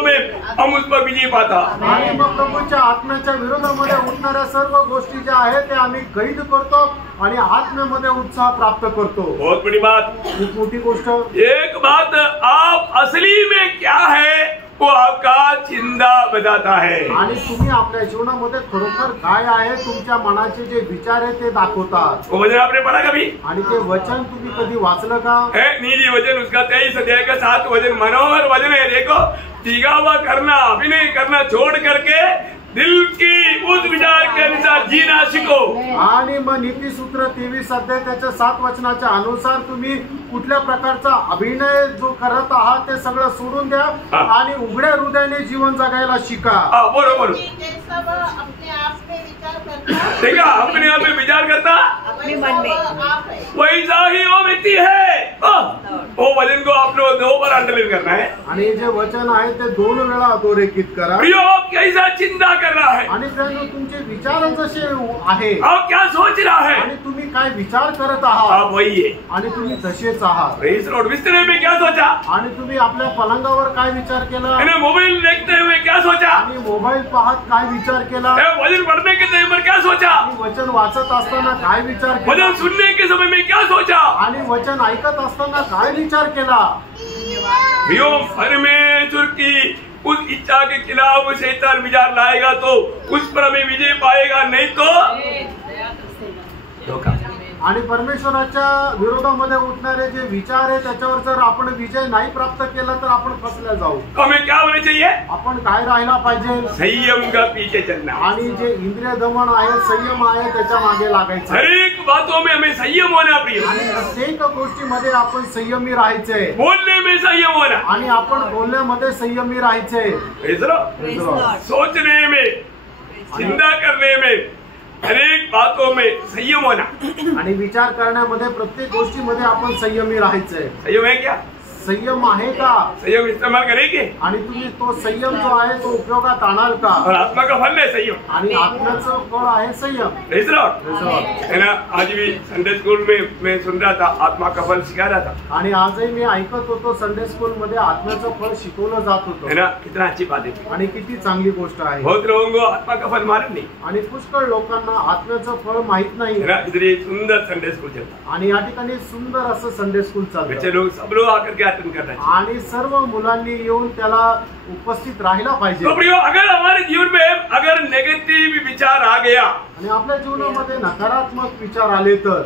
में हम उस पर विजय पाता। आणि मग प्रभूच्या आत्म्याच्या विरोधामध्ये उठणाऱ्या सर्व गोष्टी ज्या आहेत त्या आम्ही कैद करतो आणि आत्म्यामध्ये उत्साह प्राप्त करतो। बहुत बड़ी बात, खूप मोठी गोष्ट। एक बात, आप असली में क्या है वो आपका चिंता बताता है। आणि तुम्ही आपल्या जीवनामध्ये खरोखर काय आहे तुमच्या मनाचे जे विचार आहे ते दाखवतात। वो वचन आपने पढ़ा कभी? आणि ते वचन तुम्ही कधी वाचलं का? नीली वचन उसका 23 अध्याय का 7 वचन मनोहर वचन है। देखो, दिखावा करना, अभिनय करना छोड़ करके दिल की उस विचार के अनुसार जीना सीखो। आणि मग नीतिसूत्र 23 अध्याय त्याच्या 7 वचनाच्या अनुसार तुम्ही कुठल्या प्रकारचा अभिनय जो करत आहात ते सगळं सोडून द्या आणि उघड्या हृदयाने जीवन जगायला शिका। बरोबर। सब अपने आप में विचार करता है, देखा, अपने आप में विचार करता अपने मन में आप है, वैसा ही वो व्यक्ति है। वो वचन को आप लोग 2 बार अंडरलाइन करना है। आणि जे वचन आहे ते 2 वेळा अधोरेखित करा। प्रियो, आप कैसा चिंता कर रहा है आणि त्याने तुमचे विचार जसे आहे, आप क्या सोच रहा है, आणि तुम्ही काय विचार करत आहात, आप वही है। आणि तुम्ही तसेच आहात। Praise Lord. बिस्तर में क्या सोचा, आणि तुम्ही आपल्या पलंगावर काय विचार केला, मैंने मोबाइल देखते हुए क्या सोचा, आणि मोबाईल पाहत काय विचार केला, वचन पढ़ने के टाइम पर क्या सोचा, आणि वचन वाचत असताना काय विचार केला, वचन सुनने के समय में क्या सोचा, आणि वचन ऐकत असताना काय विचार केला। प्रियो, परमेश्वर की उस इच्छा के खिलाफ शैतान विचार लाएगा तो उस पर हमें विजय पाएगा, नहीं तो धोखा। आणि परमेश्वराच्या विरोधामध्ये उठणारे जे विचार आहे त्याच्यावर जर आपण विजय नाही प्राप्त केला तर आपण फसल्या जाऊ। हमें क्या होना चाहिए, आपण काय राहायला पाहिजे, संयम का पीछे चलना। आणि जे इंद्रिय दमन आहे, संयम आहे, त्याच्या मागे लागायचं। हर एक बातों में हमें संयम होना प्रिय, आणि प्रत्येक गोष्टीमध्ये आपण संयमी राहायचंय, बोलने में संयम होना, आणि आपण बोलण्यामध्ये संयमी राहायचंय। Praise Lord. सोचने में, चिंता करने में, हर एक बातों में संयम होना। आणि विचार करण्यामध्ये प्रत्येक गोष्टीमध्ये आपण संयमी राहायचंय। संयम है क्या, संयम आहे का, संयम इस्तेमाल करेंगे, आणि तुम्ही तो संयम जो आहे तो उपयोगात आणाल का। और आत्मा का फल है संयम, आणि आत्म्याचं फळ आहे संयम। Praise Lord. है ना, आज भी संडे स्कूल में मैं सुन रहा था, आत्मा का फल सिखा रहा था। आणि आजही मी ऐकत होतो, संडे स्कूल मध्ये आत्म्याचं फळ शिकवलं जात है होतं। ना, कितना अच्छी बात है। आणि किती चांगली गोष्ट आहे। बहुत लोगों को आत्मा का फल मालूम नहीं, आणि पुष्कळ लोकांना आत्म्याचं फळ माहित नाही। है ना। इधर ये सुंदर संडे स्कूल चलता, आणि या ठिकाणी सुंदर असं संडे स्कूल बच्चे चालतं, लोग सब लोग आकर के अटेंड करना चाहिए। आणि सर्व मुलांनी येऊन त्याला उपस्थित राहायला पाहिजे। तो प्रियो, अगर हमारे जीवन में अगर नेगेटिव विचार आ गया, आणि आपल्या जीवनामध्ये नकारात्मक विचार आले तर,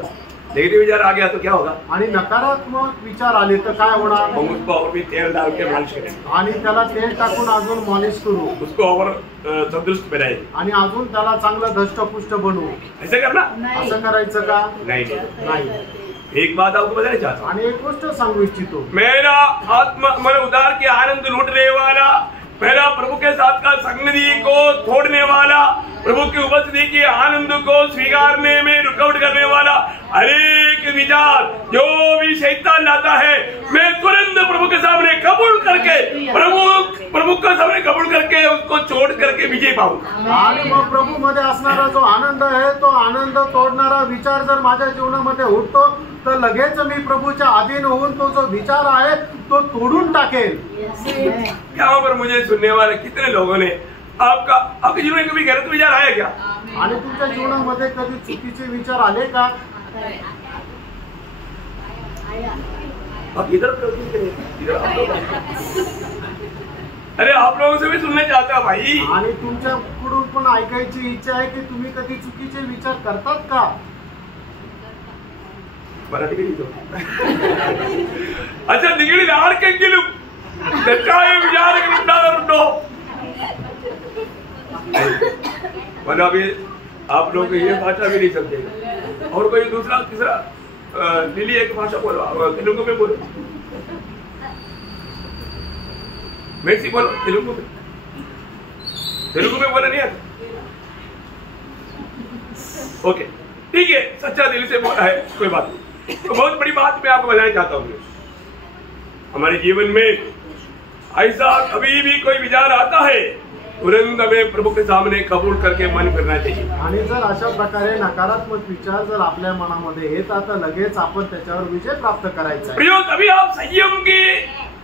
नेगेटिव विचार आ गया तो क्या होगा, आणि नकारात्मक विचार आले तर काय होणार, हम उसको और भी तेल डाल के मालिश करेंगे, आणि त्याला तेल टाकून अजून मॉलिश करू, उसको और तंदुरुस्त बनाएंगे। आणि अजून त्याला चांगलं धष्टपुष्ट बनवू। ऐसे करना असं करायचं का, नहीं। नाही। एक बात आपको बताना चाहता हूँ, आणि एक गोष्ट सांगू इच्छितो, मेरा आत्मा मेरा उद्धार के आनंद लूटने वाला, मेरा प्रभु के साथ का संगति को तोड़ने वाला, प्रभु की उपस्थिति के आनंद को स्वीकारने में रुकावट करने वाला हर एक विचार जो भी शैतान लाता है, मैं तुरंत प्रभु के सामने कबूल करके, प्रभु के सामने कबूल करके उसको छोड़ करके विजय पाऊंगा। आणि मग प्रभू मध्ये असणारा जो आनंद आहे तो आनंद तोडणारा विचार जर माझ्या जीवनामध्ये उठतो तर लगेच मी प्रभूच्या अधीन होऊन तो जो विचार आहे तो तोडून टाकेल। यहाँ पर मुझे सुनने वाले कितने लोगों ने आपके जीवन में कभी गलत विचार आया क्या, आणि तुमच्या जीवनामध्ये कधी चुकीचे विचार आले का? आप इधर अरे आप लोगों से भी सुनना चाहता भाई। आणि तुमच्याकडून पण ऐकायची इच्छा आहे की तुम्ही कधी चुकीचे विचार करतात का? मराठी की अच्छा निगडी आडकेंगिलू तेट्टाय विचारगलिंदारुंडो। मतलब अभी आप लोग ये भाषा भी नहीं समझेगा, और कोई दूसरा तीसरा नीली एक भाषा बोलो, तेलुगु में बोलो, मेक्सी बोलो, तेलुगु में बोला नहीं आता। ओके ठीक है, सच्चा दिल से बोला है, कोई बात नहीं। तो बहुत बड़ी बात मैं आपको बताना चाहता हूँ, हमारे जीवन में ऐसा कभी भी कोई विचार आता है तुरंत हमें प्रभु के सामने कबूल करके मन करना चाहिए। आणि जर अशा प्रकारे नकारात्मक विचार जर आपल्या मनामध्ये येतात तर लगेच आपण त्याच्यावर विजय प्राप्त करायचा आहे। प्रियो, तभी आप संयम के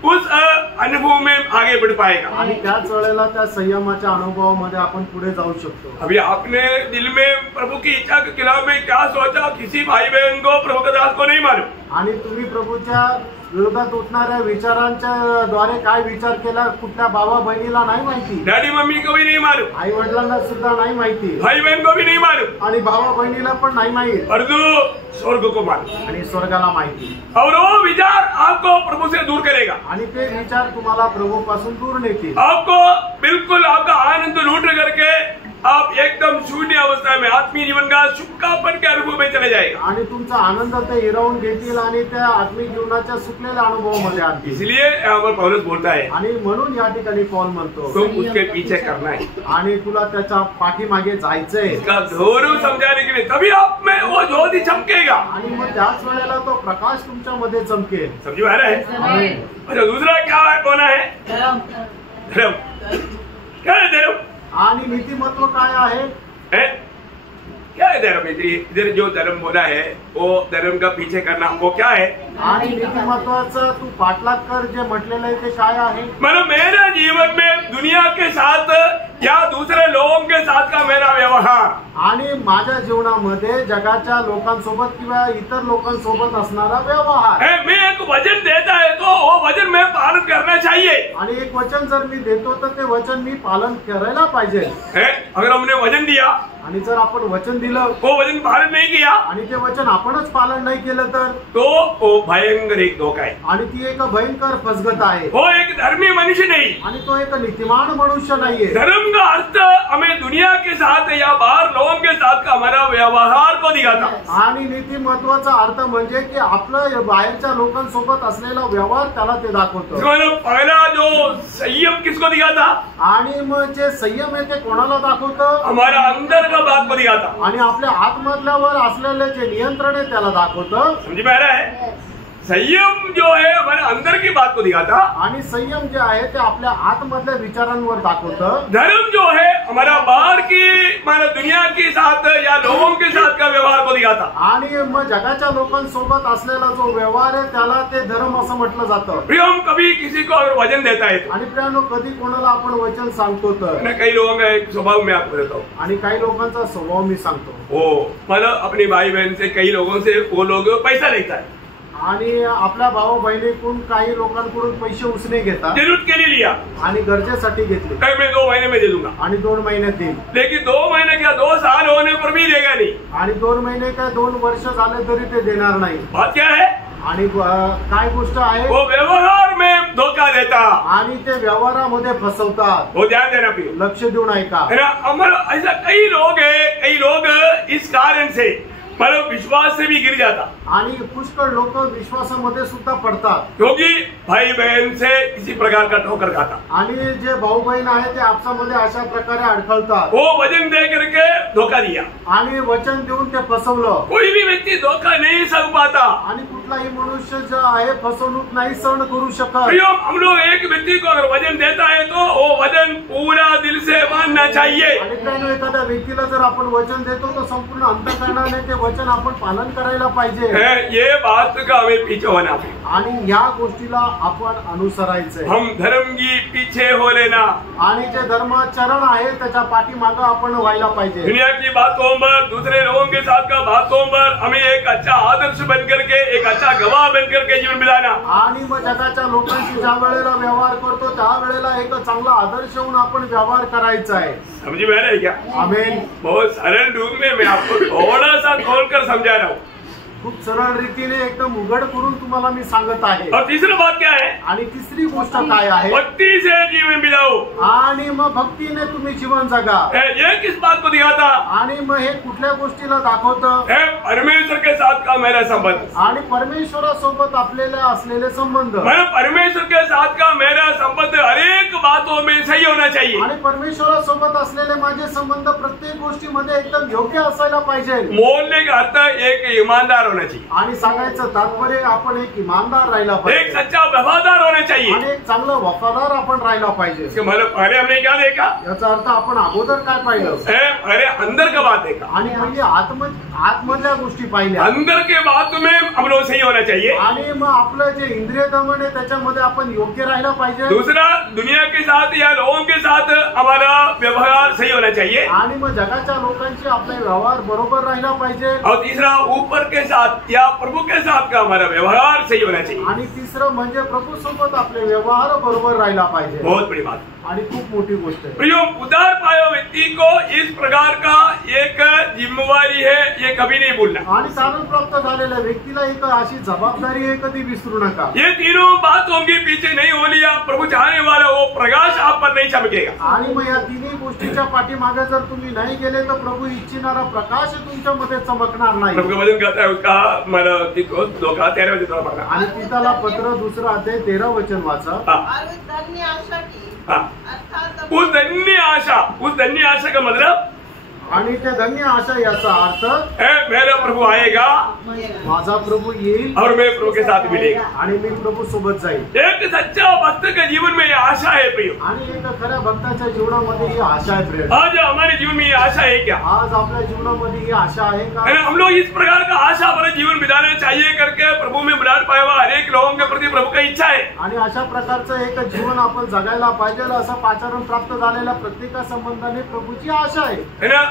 उस अनुभव में आगे बढ़ पाएगा। आणि त्याच वेळेला त्या संयमाच्या अनुभवामध्ये आपण पुढे जाऊ शकतो। अभी आपने दिल में प्रभु की इच्छा के खिलाफ में क्या सोचा, किसी भाई बहन को, प्रभु के दास को नहीं मालूम। आणि तुम्ही प्रभूच्या विरोधात उठणाऱ्या विचारांच्या द्वारे काय विचार केला कुठल्या बाबा बहिणीला नाही माहिती, डैडी मम्मी को भी नहीं मालूम, आई वडिलांना सुद्धा नाही माहिती, भाई बहन को भी नहीं मालूम, आणि भावा बहिणीला पण नाही माहिती, परंतु स्वर्ग को मालूम। आणि स्वर्गाला माहिती। और वो विचार आपको प्रभु से दूर करेगा, आणि ते विचार तुम्हाला प्रभू पासून दूर नेतील। आपको बिल्कुल आपका आनंद लूट करके आप एकदम शून्य अवस्था में आत्मीय जीवन का सुखापन के अनुभव में चले जाएगा। आणि तुमचा आनंद ते हिरावून घेतील आणि त्या आत्मिक जीवनाच्या सुकलेल्या अनुभवामध्ये आणतील। इसलिए यहाँ पर पौलुस बोलता है आणि म्हणून या ठिकाणी पौल म्हणतो तुम उसके पीछे करना है आणि तुला त्याच्या पाठीमागे जायचंय। इसका गौरव समझाने के लिए तभी आप में वो ज्योति चमकेगा आणि मग त्याच वेळेला तो प्रकाश तुमच्या मध्ये चमकेल। समझ में आ रहा है? अच्छा, दूसरा क्या है, कोना है धर्म। क्या है धर्म? आणि नीतिमत्व काय आहे? क्या है धर्म? इधर जो धर्म बोला है वो धर्म का पीछे करना, वो क्या है? आणि नीतिमत्वाचं तू पाठलाग कर जे म्हटलेलं आहे ते काय आहे? मतलब मेरे जीवन में दुनिया के साथ या दूसरे लोगों के साथ का मेरा व्यवहार आणि माझ्या जीवनामध्ये जगाच्या लोकांसोबत किंवा इतर लोकांसोबत असणारा व्यवहार है। मैं एक वचन देता है तो वो वचन में पालन करना चाहिए। आणि एक वचन जर मी देतो तर ते वचन मी पालन करायला पाहिजे। अगर हमने वचन दिया आणि जर आपण वचन दिलं वो वचन पालन नहीं किया आणि ते वचन आपणच पालन नाही केलं तर तो वो भयंकर एक धोखा है। आणि ती एक भयंकर फसगत आहे। वो एक धर्मी मनुष्य नहीं, आणि तो एक नीतिमान मनुष्य नाहीये। धर्म का अर्थ हमें दुनिया के साथ या बाहर लोगों के साथ का हमारा व्यवहार को दिखाता। आणि नीतिमत्वाचा अर्थ म्हणजे की आपलं बाहेरच्या लोकांसोबत असलेला व्यवहार त्याला ते दाखवतं। पहला जो संयम किसको दिखाता? आणि मग जे संयम आहे ते कोणाला दाखवतं? हमारा अंदर का बात को दिखाता। आणि आपल्या आतमधल्यावर असलेले जे नियंत्रण आहे त्याला दाखवतं। समझ में आ रहा है? संयम जो है हमारे अंदर की बात को दिखाता आणि संयम जे आहे ते आपल्या आतमधल्या विचारांवर दाखवतं। धर्म जो है हमारा बाहर की माना दुनिया के साथ या लोगों के साथ का व्यवहार को दिखाता। आणि मग जगाच्या लोकांसोबत असलेला जो व्यवहार आहे त्याला ते धर्म असं म्हटलं जातं। प्रिय, हम कभी किसी को अगर वचन देता है आणि प्रियानो कधी कोणाला आपण वचन सांगतो तर कई लोगों का एक स्वभाव मैं आपको देता हूँ। आणि काही लोकांचा स्वभाव मी सांगतो वो मतलब अपनी भाई बहन से कई लोगों से वो लोग पैसा लेता है आणि आपल्या भाऊ बहिणीकडून काही लोकांकडून पैसे उसने घेतात। जरूरत के लिए लिया आणि गरजेसाठी घेतले कहीं मैं 2 महीने में दे दूंगा आणि 2 महिन्यात देईल। लेकिन 2 महीने क्या 2 साल होने पर भी देगा नहीं। आणि 2 महिने काय 2 वर्ष झाले तरी ते देणार नाही। बात क्या है? आणि काय गोष्ट आहे? वो व्यवहार में धोखा देता आणि ते व्यवहारामध्ये फसवतात। वो ध्यान देना प्रिय, लक्ष देऊन ऐका। ऐसा कई लोग है, कई लोग इस कारण से मतलब विश्वास से भी गिर जाता। आणि पुष्कळ लोक विश्वासामध्ये सुद्धा पडतात क्योंकि भाई बहन से किसी प्रकार का ठोकर खाता। आणि जे भाऊ बहीण आहे ते आपसामध्ये अशा प्रकारे अडखळतात। वो वचन दे करके धोखा दिया आणि वचन देऊन ते फसवलं। कोई भी व्यक्ति धोखा नहीं सह पाता। आणि कुठलाही मनुष्य जो आहे फसवणूक नहीं सहन करू शकत। हम लोग एक व्यक्ति को अगर वचन देता है तो वो वचन पूरा दिल से मानना चाहिए। आणि त्याने एखाद्या व्यक्तीला जर आपण वचन देतो तो संपूर्ण अंतःकरणाने ते वचन आपण पालन करायला पाहिजे। ये बात का हमें पीछे होना है आणि या गोष्टीला आपण अनुसरायचंय। हम धर्म की पीछे हो लेना आणि जे धर्माचरण आहे त्याच्या पाठीमागे आपण व्हायला पाहिजे। दुनिया की बातों पर दूसरे लोगों के साथ का बातों पर हमें एक अच्छा आदर्श बन करके एक अच्छा गवाह बन करके जीवन बिताना। आणि मग जगाच्या लोकांशी ज्या वेळेला व्यवहार करतो त्या वेळेला एक चांगला आदर्श होऊन आपण व्यवहार करायचा आहे। समझ में आ रहा है क्या? आमीन। बहुत सरल रूप में मैं आपको थोड़ा सा खोलकर समझा रहा हूँ। खूप सरळ रीतीने एकदम उघड करून तुम्हाला मी सांगत आहे। और तीसरी बात क्या है? आणि तिसरी गोष्ट काय आहे? भक्ति से जीवन बिताओ। आणि मग भक्तीने तुम्ही जीवन जगा। ये किस बात को दिखाता? आणि मग हे कुठल्या गोष्टीला दाखवतं? परमेश्वर के साथ का मेरा संबंध आणि परमेश्वरासोबत आपल्याला असलेले संबंध। परमेश्वर के साथ का मेरा संबंध हर एक बातों में सही होना चाहिए। आणि परमेश्वरासोबत असलेले माझे संबंध प्रत्येक गोष्टीमध्ये एकदम योग्य असायला पाहिजे। बोलने का अर्थ एक ईमानदार होना चाहिए। आणि सांगायचं तात्पर्य आपण एक इमानदार राहिला पाहिजे। एक सच्चा वफादार होना चाहिए। आणि एक चांगला वफादार आपण राहिला पाहिजे। पहले हमने क्या देखा? याचा अर्थ आपण अगोदर काय पाहिलं? अरे अंदर का बात देखा आणि म्हणजे आतमधल्या गोष्टी पाहिल्या। अंदर के बात में हम लोग सही होना चाहिए। आणि मग आपलं जे इंद्रिय दमन आहे त्याच्यामध्ये आपण योग्य राहिला पाहिजे। दूसरा दुनिया के साथ या लोगों के साथ हमारा व्यवहार सही होना चाहिए। आणि मग जगाच्या लोकांशी आपला व्यवहार बरोबर राहिला पाहिजे। और तीसरा ऊपर के साथ साथ या प्रभु के साथ का हमारा व्यवहार सही होना चाहिए। आणि तिसरं म्हणजे प्रभू सोबत आपले व्यवहार बरोबर राहिला पाहिजे। बहुत बड़ी बात आणि खूप मोठी गोष्ट आहे। प्रियो, उदार पाया व्यक्ति को इस प्रकार का एक जिम्मेवारी है, ये कभी नहीं भूलना। आणि तारण प्राप्त झालेल्या व्यक्तीला एक अशी जबाबदारी आहे, कधी विसरू नका। ये तीनों बातों के पीछे नहीं हो लिया प्रभु चाहने वाला वो प्रकाश आप पर नहीं चमकेगा। आणि मग या तिन्ही गोष्टीच्या पाठीमागे जर तुम्ही नाही गेले तर प्रभू इच्छिणारा प्रकाश तुमच्यामध्ये चमकणार नाही। प्रभु का वचन कहता है उसका मला तिको धोका 13 बजे थोड़ा पढ़ना। आणि तिथला पत्र 2 अध्याय 13 वचन वाचा। और उस धन्य आशा की अर्थात उस धन्य आशा का मतलब आणि त्या धन्य आशा याचा अर्थ है मेरा प्रभु आएगा माझा प्रभु येईल और मैं प्रभु के साथ मिलेगा आणि मी प्रभू सोबत जाईल। एक सच्चा भक्त के जीवन में ये आशा है प्रियो। आणि एक खऱ्या भक्ताच्या जीवनामध्ये ही आशा आहे प्रिय। आज हमारे जीवन में ये आशा है क्या? आज आपल्या जीवनामध्ये ही आशा आहे का? हम लोग इस प्रकार का आशा भरा जीवन बिताना चाहिए करके प्रभु में बुलार पाया हुआ हर एक लोगों के प्रति प्रभु का इच्छा है। आणि अशा प्रकारचं एक जीवन आपण जगायला पाहिजे असं पाचारण प्राप्त झालेल्या प्रत्येका संबंधाने प्रभूची आशा आहे ना।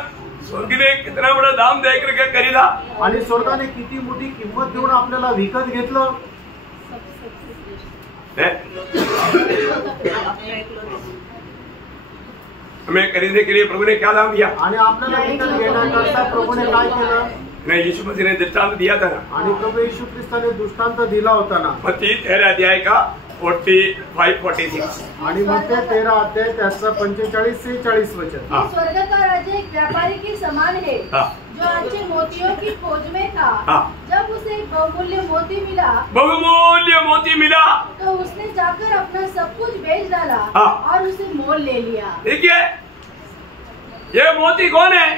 स्वर्ग ने कितना बड़ा दाम दे करके करीला आणि स्वर्गाने किती मोठी किंमत देऊन आपल्याला विकत घेतलं। हमें खरीदने के लिए प्रभु ने क्या दाम दिया? आणि आपल्याला विकत घेण्याकरता प्रभूने काय केलं? नहीं, यीशु मसीह ने दृष्टांत दिया था ना। आणि प्रभू येशू ख्रिस्ताने दृष्टांत दिला होता ना। मत्ती 13 अध्याय का 45-46 आणि मग ते 13 अध्याय त्याचं 45-46 वचन। स्वर्ग का राज्य एक व्यापारी के समान है जो अच्छे मोतियों की खोज में था। जब उसे एक बहुमूल्य मोती मिला तो उसने जाकर अपना सब कुछ बेच डाला और उसे मोल ले लिया। देखिए, ये मोती कौन है?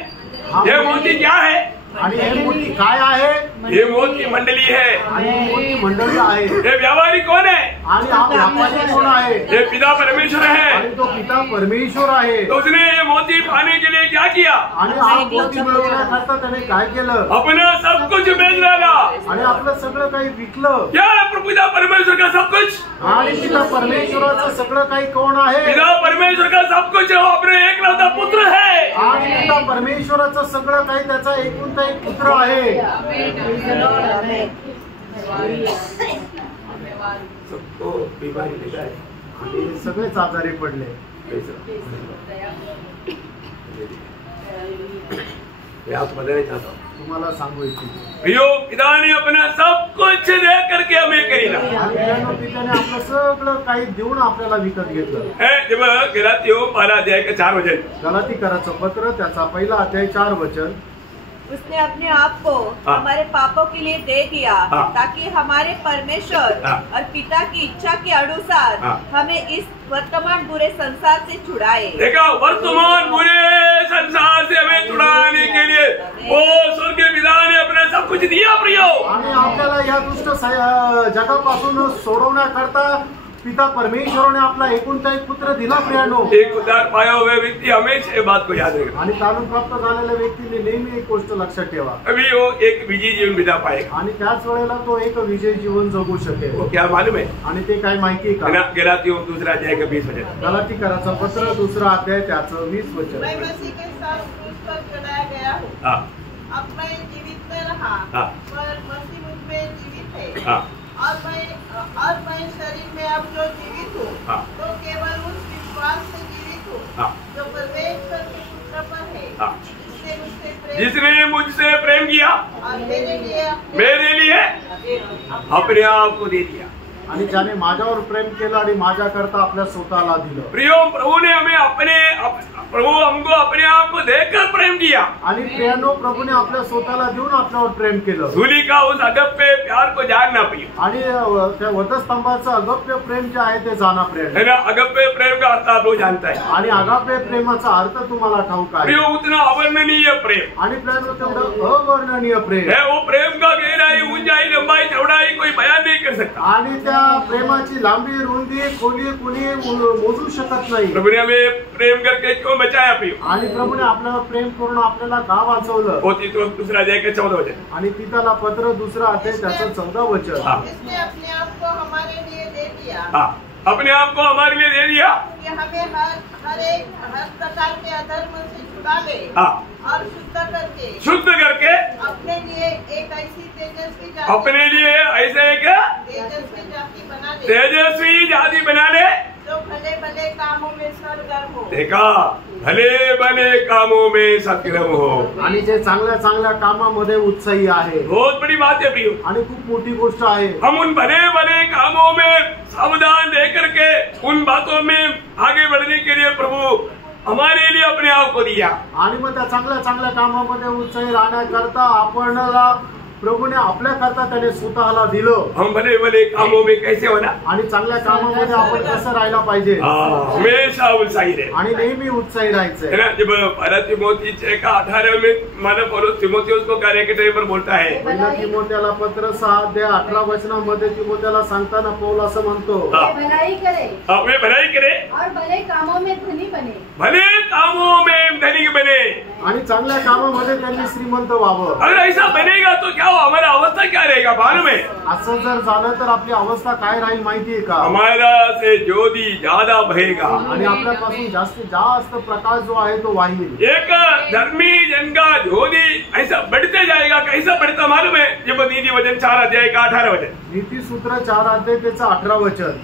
ये मोती क्या है? आणि हे मोती काय आहे? ये मोती मंडली है। आणि मोठी मंडळी आहे। ये व्यापारी कौन है? आणि हा व्यापारी कोण आहे? ये पिता परमेश्वर है। आणि तो पिता परमेश्वर आहे। तो उसने ये मोती पाने के लिए क्या किया? आणि हा मोती मिळवण्याकरता त्याने काय केलं? अपना सब कुछ बेच डाला आणि आपलं सगळं काही विकलं। क्या है पिता परमेश्वर का सब कुछ? आणि पिता परमेश्वराचं सगळं काही कोण आहे? पिता परमेश्वर का सब कुछ है, वो अपने एकलौता पुत्र है। आणि पिता परमेश्वराचं सगळं काही त्याचा एकूण एक पुत्र आहे। सबको बीमारी लगा है आणि सगळेच आजारी पडले। मैं आपको बताना चाहता हूँ, तुम्हाला सांगू इच्छितो प्रियो, पिता ने अपना सब कुछ दे करके हमें करीला। आणि पित्याने आपलं सगळं काही देऊन आपल्याला विकत घेतलं। जब गलातियों 12 अध्याय का 4 वचन, गलातीकराचं पत्र त्याचा 1 अध्याय 4 वचन। उसने अपने आप को हमारे पापों के लिए दे दिया ताकि हमारे परमेश्वर और पिता की इच्छा के अनुसार हमें इस वर्तमान बुरे संसार से छुड़ाए। देखा, वर्तमान बुरे संसार से हमें छुड़ाने के लिए वो स्वर्गीय पिता ने अपना सब कुछ दिया प्रियो। आणि आपल्याला या दुष्ट जगापासून सोडवण्याकरता पिता परमेश्वराने आपला एकूणता एक पुत्र दिला प्रियानो। एक उद्धार पाया हुआ व्यक्ति हमेशा इस बात को याद रखेगा। आणि तारण प्राप्त झालेल्या व्यक्तीने नेहमी एक गोष्ट लक्षात ठेवा, अभी वो एक विजयी जीवन बिता पाएगा। आणि त्याच वेळेला तो एक विजयी जीवन जगू शकेल। वो क्या मालूम है? आणि ते काय माहिती का? गलातियों 2 अध्याय का 20 वचन, गलातीकराचं पत्र 2 अध्याय त्याचं 20 वचन। मैं मसीह के साथ क्रूस पर चढ़ाया गया हूँ। अब मैं जीवित न रहा पर मसीह मुझ में जीवित है। और मैं शरीर में अब जो जीवित हूँ तो केवल उस विश्वास से जीवित हूँ जो परमेश्वर के पुत्र पर है, जिसने मुझसे प्रेम किया और मेरे लिए अपने आप को दे दिया। आणि ज्याने माझ्यावर प्रेम केलं आणि माझ्याकरता आपल्या स्वतःला दिलं। प्रियो, प्रभु ने हमें प्रभु हमको अपने आप को देकर प्रेम किया। आणि प्रियानो, प्रभूने आपल्या स्वतःला देऊन आपल्यावर प्रेम केलं। सूली का उस अगप्य प्यार को जानना प्रिय। आणि त्या वधस्तंभाचं अगप्य प्रेम जे आहे ते जाणा प्रेम है ना। अगप्य प्रेम का अर्थ आप लोग जानता है। आणि अगप्य प्रेमाचा अर्थ तुम्हाला ठाऊक आहे। प्रियो, उतना अवर्णनीय प्रेम आणि प्रियानो, तेवढं अवर्णनीय प्रेम है। वो प्रेम का गहराई, ऊंचाई, लंबाई, चौड़ाई कोई बयान नहीं कर सकता। आणि त्या प्रेमाची लांबी, रुंदी, खोली कोणी मोजू शकत नाही। प्रभु ने हमें प्रेम करके क्यों बचाया प्रियो? आणि प्रभूने आपल्यावर प्रेम करून आपल्याला का वाचवलं? वो 2 अध्याय के 14 वचन, आणि तिथला पत्र 2 अध्याय त्याचं 14 वचन। इसने अपने आप को हमारे लिए दे दिया। अपने आप को हमारे लिए दे दिया कि हमें हर प्रकार के अधर्म से छुड़ा ले और शुद्ध करके अपने लिए एक ऐसी तेजस्वी जाति बना ले जो भले भले कामों में सरगर्म हो। देखा, भले भले कामों में सत्कर्म हो आणि जे चांगल्या चांगल्या कामामध्ये उत्साही आहे। बहुत बड़ी बात है प्रियो, आणि खूप मोठी गोष्ट आहे। हम उन भले भले कामों में सावधान रह करके उन बातों में आगे बढ़ने के लिए प्रभु हमारे लिए अपने आप को दिया। आणि मग त्या चांगल्या चांगल्या कामामध्ये उत्साही राहण्याकरता आपल्याला प्रभूने आपल्याकरता त्याने स्वतःला दिलं। हम भले भले कामों में कैसे होना, आणि चांगल्या कामामध्ये आपण कसं राहायला पाहिजे, हमेशा उत्साही रहे आणि नेहमी उत्साही राहायचंय। है ना। जब पहला तिमोथी 6:18 में मानव पौलुस तिमोथियुस को कार्य के टाइम पर बोलता है, पहिला तिमोथेला पत्र 6:18 वचनामध्ये तिमोथेला सांगताना पौल असं म्हणतो, भलाई करे वे भलाई करे और भले कामों में धनी बने, भले कामों में धनिक बने, आणि चांगल्या कामामध्ये त्यांनी श्रीमंत व्हावं। अगर ऐसा बनेगा तो क्या हमारा अवस्था क्या रहेगा मालूम है? असं जर झालं तर आपली अवस्था काय राहील माहितीये का? हमारा से ज्योति ज्यादा बहेगा, आणि आपल्यापासून जास्तीत जास्त प्रकाश जो आहे तो वाहील। एक धर्मी जन का ज्योति ऐसा बढ़ते जाएगा। कैसा बढ़ता मालूम है? जब नीति वचन 4:18 वचन, नीति सूत्र 4 त्याचं 18 वचन,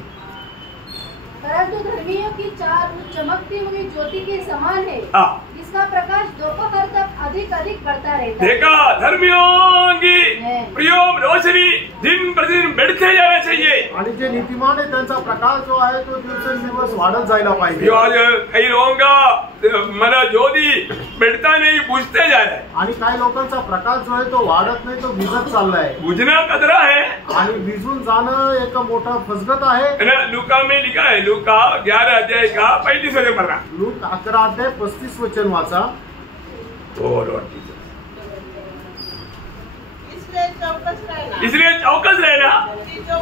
परंतु धर्मियों की चाल चमकती हुई ज्योति के समान है, जिसका प्रकाश दोपहर तक अधिक अधिक बढ़ता रहता है। देखा, धर्मियों की प्रियो रोशनी दिन प्रतिदिन बढ़ते जाना चाहिए। आणि जे नीतिमान आहे त्यांचा प्रकाश जो आहे तो दिवसेंदिवस वाढत जायला पाहिजे। आज कई लोगों का मेरा ज्योति बढ़ता नहीं, बुझते जा रहा है। आणि काही लोकांचा प्रकाश जो आहे तो वाढत नाही, तो विझत चाललाय। बुझना खतरा है आणि विझून जाणं एक मोठा फसगत आहे। लूका में लिखा है, लूका 11:35 वचन पढ़ना। लूक 11:35 वचन वाचा। इसलिए चौकस रहना, जो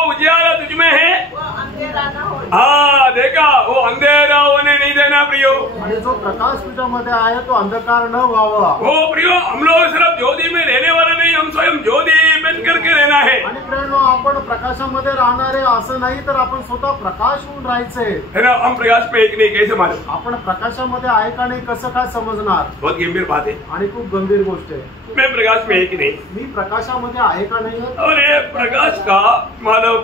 उजियारा तुझ में है वो अंधेरा न हो। हाँ, देखा, वो अंधेरा होने नहीं देना प्रियो। आणि जो प्रकाश तुझ्यामध्ये आहे तो अंधकार न व्हावा। वो प्रियो, हम लोग सिर्फ ज्योति में रहने वाले नहीं, हम स्वयं ज्योति बन करके रहना है। आणि प्रेरणा, आपण प्रकाशामध्ये राहणारे असं नाही तर आपण स्वतः प्रकाश होऊन राहायचंय, है ना। हम प्रकाश में एक नहीं, कैसे मालूम? आपण प्रकाशामध्ये आहे का नाही कसं काय समजणार? बहुत गंभीर बात है। आणि खूप गंभीर गोष्ट आहे। मैं प्रकाश में एक नहीं, मी प्रकाशामध्ये आहे का नाही? और ये प्रकाश का मानव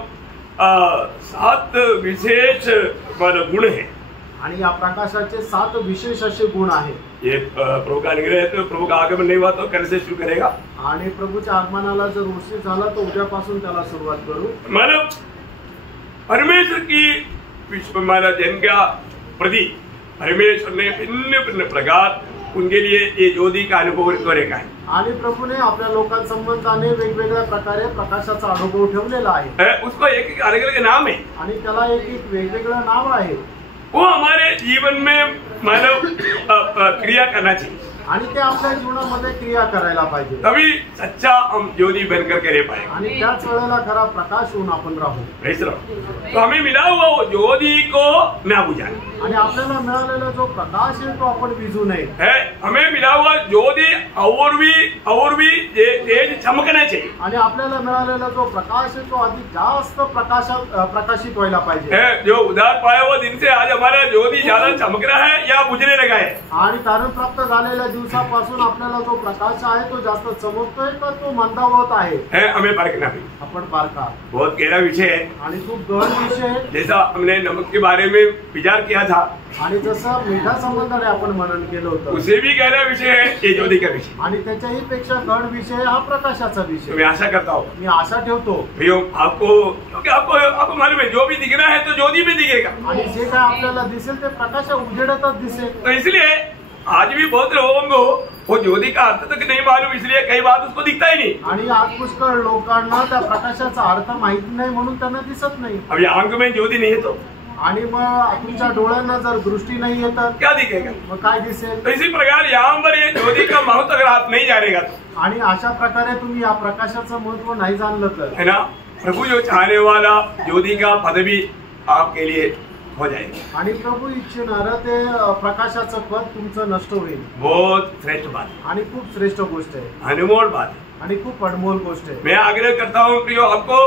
7 विशेष मानव गुण है। आणि या प्रकाशाचे 7 विशेष असे गुण आहेत। ये प्रभु का अनुग्रह है, तो प्रभु का आगमन नहीं हुआ तो कल से शुरू करेगा। आणि प्रभूच्या आगमनाला जर उशीर झाला तो उद्यापासून त्याला सुरुवात करू। मानव परमेश्वर की विश्व मानव जन का प्रति परमेश्वर ने भिन्न भिन्न प्रकार उनके लिए ये ज्योति का अनुभव करेगा है। आणि प्रभूने आपल्या लोकांसंबंधाने वेगवेगळ्या प्रकारे प्रकाशाचा अनुभव ठेवलेला आहे। उसको एक एक अलग अलग नाम है, आणि त्याला एक एक वेगवेगळं नाव आहे। वो हमारे जीवन में मानव क्रिया करना चाहिए, आणि ते आपल्या जीवनामध्ये क्रिया करायला पाहिजे, तभी सच्चा हम ज्योति बनकर के रह पाएंगे। आणि त्याच वेळेला खरा प्रकाश होऊन आपण राहू। तो हमें मिला हुआ वो ज्योति को ना बुझाए, आणि आपल्याला मिळालेला जो प्रकाश आहे तो आपण विझू नये। है हमें मिला हुआ ज्योति और भी तेज चमकना चाहिए। आणि आपल्याला मिळालेला जो प्रकाश आहे तो अधिक जास्त प्रकाशित व्हायला पाहिजे। है जो उधार पाया हुआ दिन से आज हमारा ज्योति ज्यादा चमक रहा है या बुझने लगा है? आणि तारण प्राप्त झालेल्या दिवसापासून आपल्याला जो प्रकाश आहे तो जास्त चमकतोय का तो मंदावत आहे? हमें परखना भी आपण पारखा। बहुत गहरा विषय है, आणि खूप गहन विषय आहे। जैसा हमने नमक के बारे में विचार किया था, आणि जसं मीठा संबंधाने आपण मनन केलं होतं, उसे भी गहरा विषय है ये ज्योति का विषय। आणि त्याच्याही पेक्षा गहन विषय हा प्रकाशाचा विषय। मैं आशा करता हूँ, मी आशा ठेवतो भैया आपको, क्योंकि आपको मालूम है जो भी दिख रहा है तो ज्योति भी दिखेगा। आणि जे काय आपल्याला दिसेल ते प्रकाश उजेडतच दिसेल। तो इसलिए आज भी बहुत लोगों को वो ज्योति का अर्थ तक नहीं मालूम, इसलिए कई बार उसको दिखता ही नहीं। आणि आज पुष्कळ लोकांना त्या प्रकाशाचा अर्थ माहिती नाही म्हणून त्यांना दिसत नाही। अब ये आंख में ज्योति नहीं है तो, आणि मग तुमच्या डोळ्यांना जर दृष्टी नाही आहे तर क्या दिखेगा? मग काय दिसेल? तो इसी प्रकार यहाँ पर ये ज्योति का महत्व अगर आप नहीं जानेगा तो, आणि अशा प्रकारे तुम्ही या प्रकाशाचं महत्व नाही जाणलं तर, है ना, प्रभु जो चाहने वाला ज्योति का पद भी आपके लिए हो जाएगी। आणि प्रभू इच्छिणार ते प्रकाशाचं पद तुमचं नष्ट होईल। बहुत श्रेष्ठ बात, आणि खूप श्रेष्ठ गोष्ट आहे, अनमोल बात है। आणि खूप अनमोल गोष्ट आहे। मैं आग्रह करता हूँ प्रियो, आपको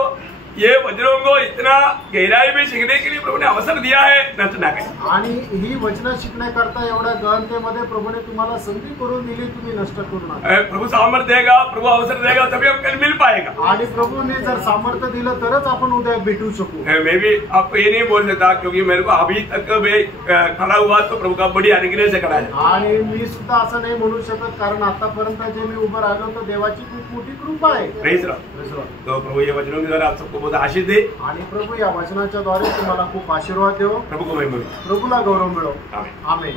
ये वचनों को इतना गहराई में सीखने के लिए प्रभु ने अवसर दिया है, नष्ट ना करें। आणि ही वचनं शिकण्याकरता एवढ्या गहनतेमध्ये प्रभूने तुम्हाला संधी करून दिली, तुम्ही नष्ट करू नका। प्रभु सामर्थ्य देगा, प्रभु अवसर देगा, तभी हम कल मिल पाएगा। आणि प्रभूने जर सामर्थ्य दिलं तरच आपण उद्या भेटू शकू। मैं भी आपको ये नहीं बोल सकता, क्योंकि मेरे को अभी तक मैं खड़ा हुआ तो प्रभु का बड़ी अनुग्रह से खड़ा है। आणि मी सुद्धा असं नाही म्हणू शकत, कारण आतापर्यंत जे मी उभं राहिलो तर देवाची खूप मोठी कृपा आहे। Praise Lord. तो प्रभु ये वचनों के द्वारा आप सबको बहुत आशीष दे आणि प्रभू या वचनाच्या द्वारे तुम्हाला खूप आशीर्वाद देव। प्रभु को महिमा मिळे, प्रभूला गौरव मिळो। आमेन। आमेन।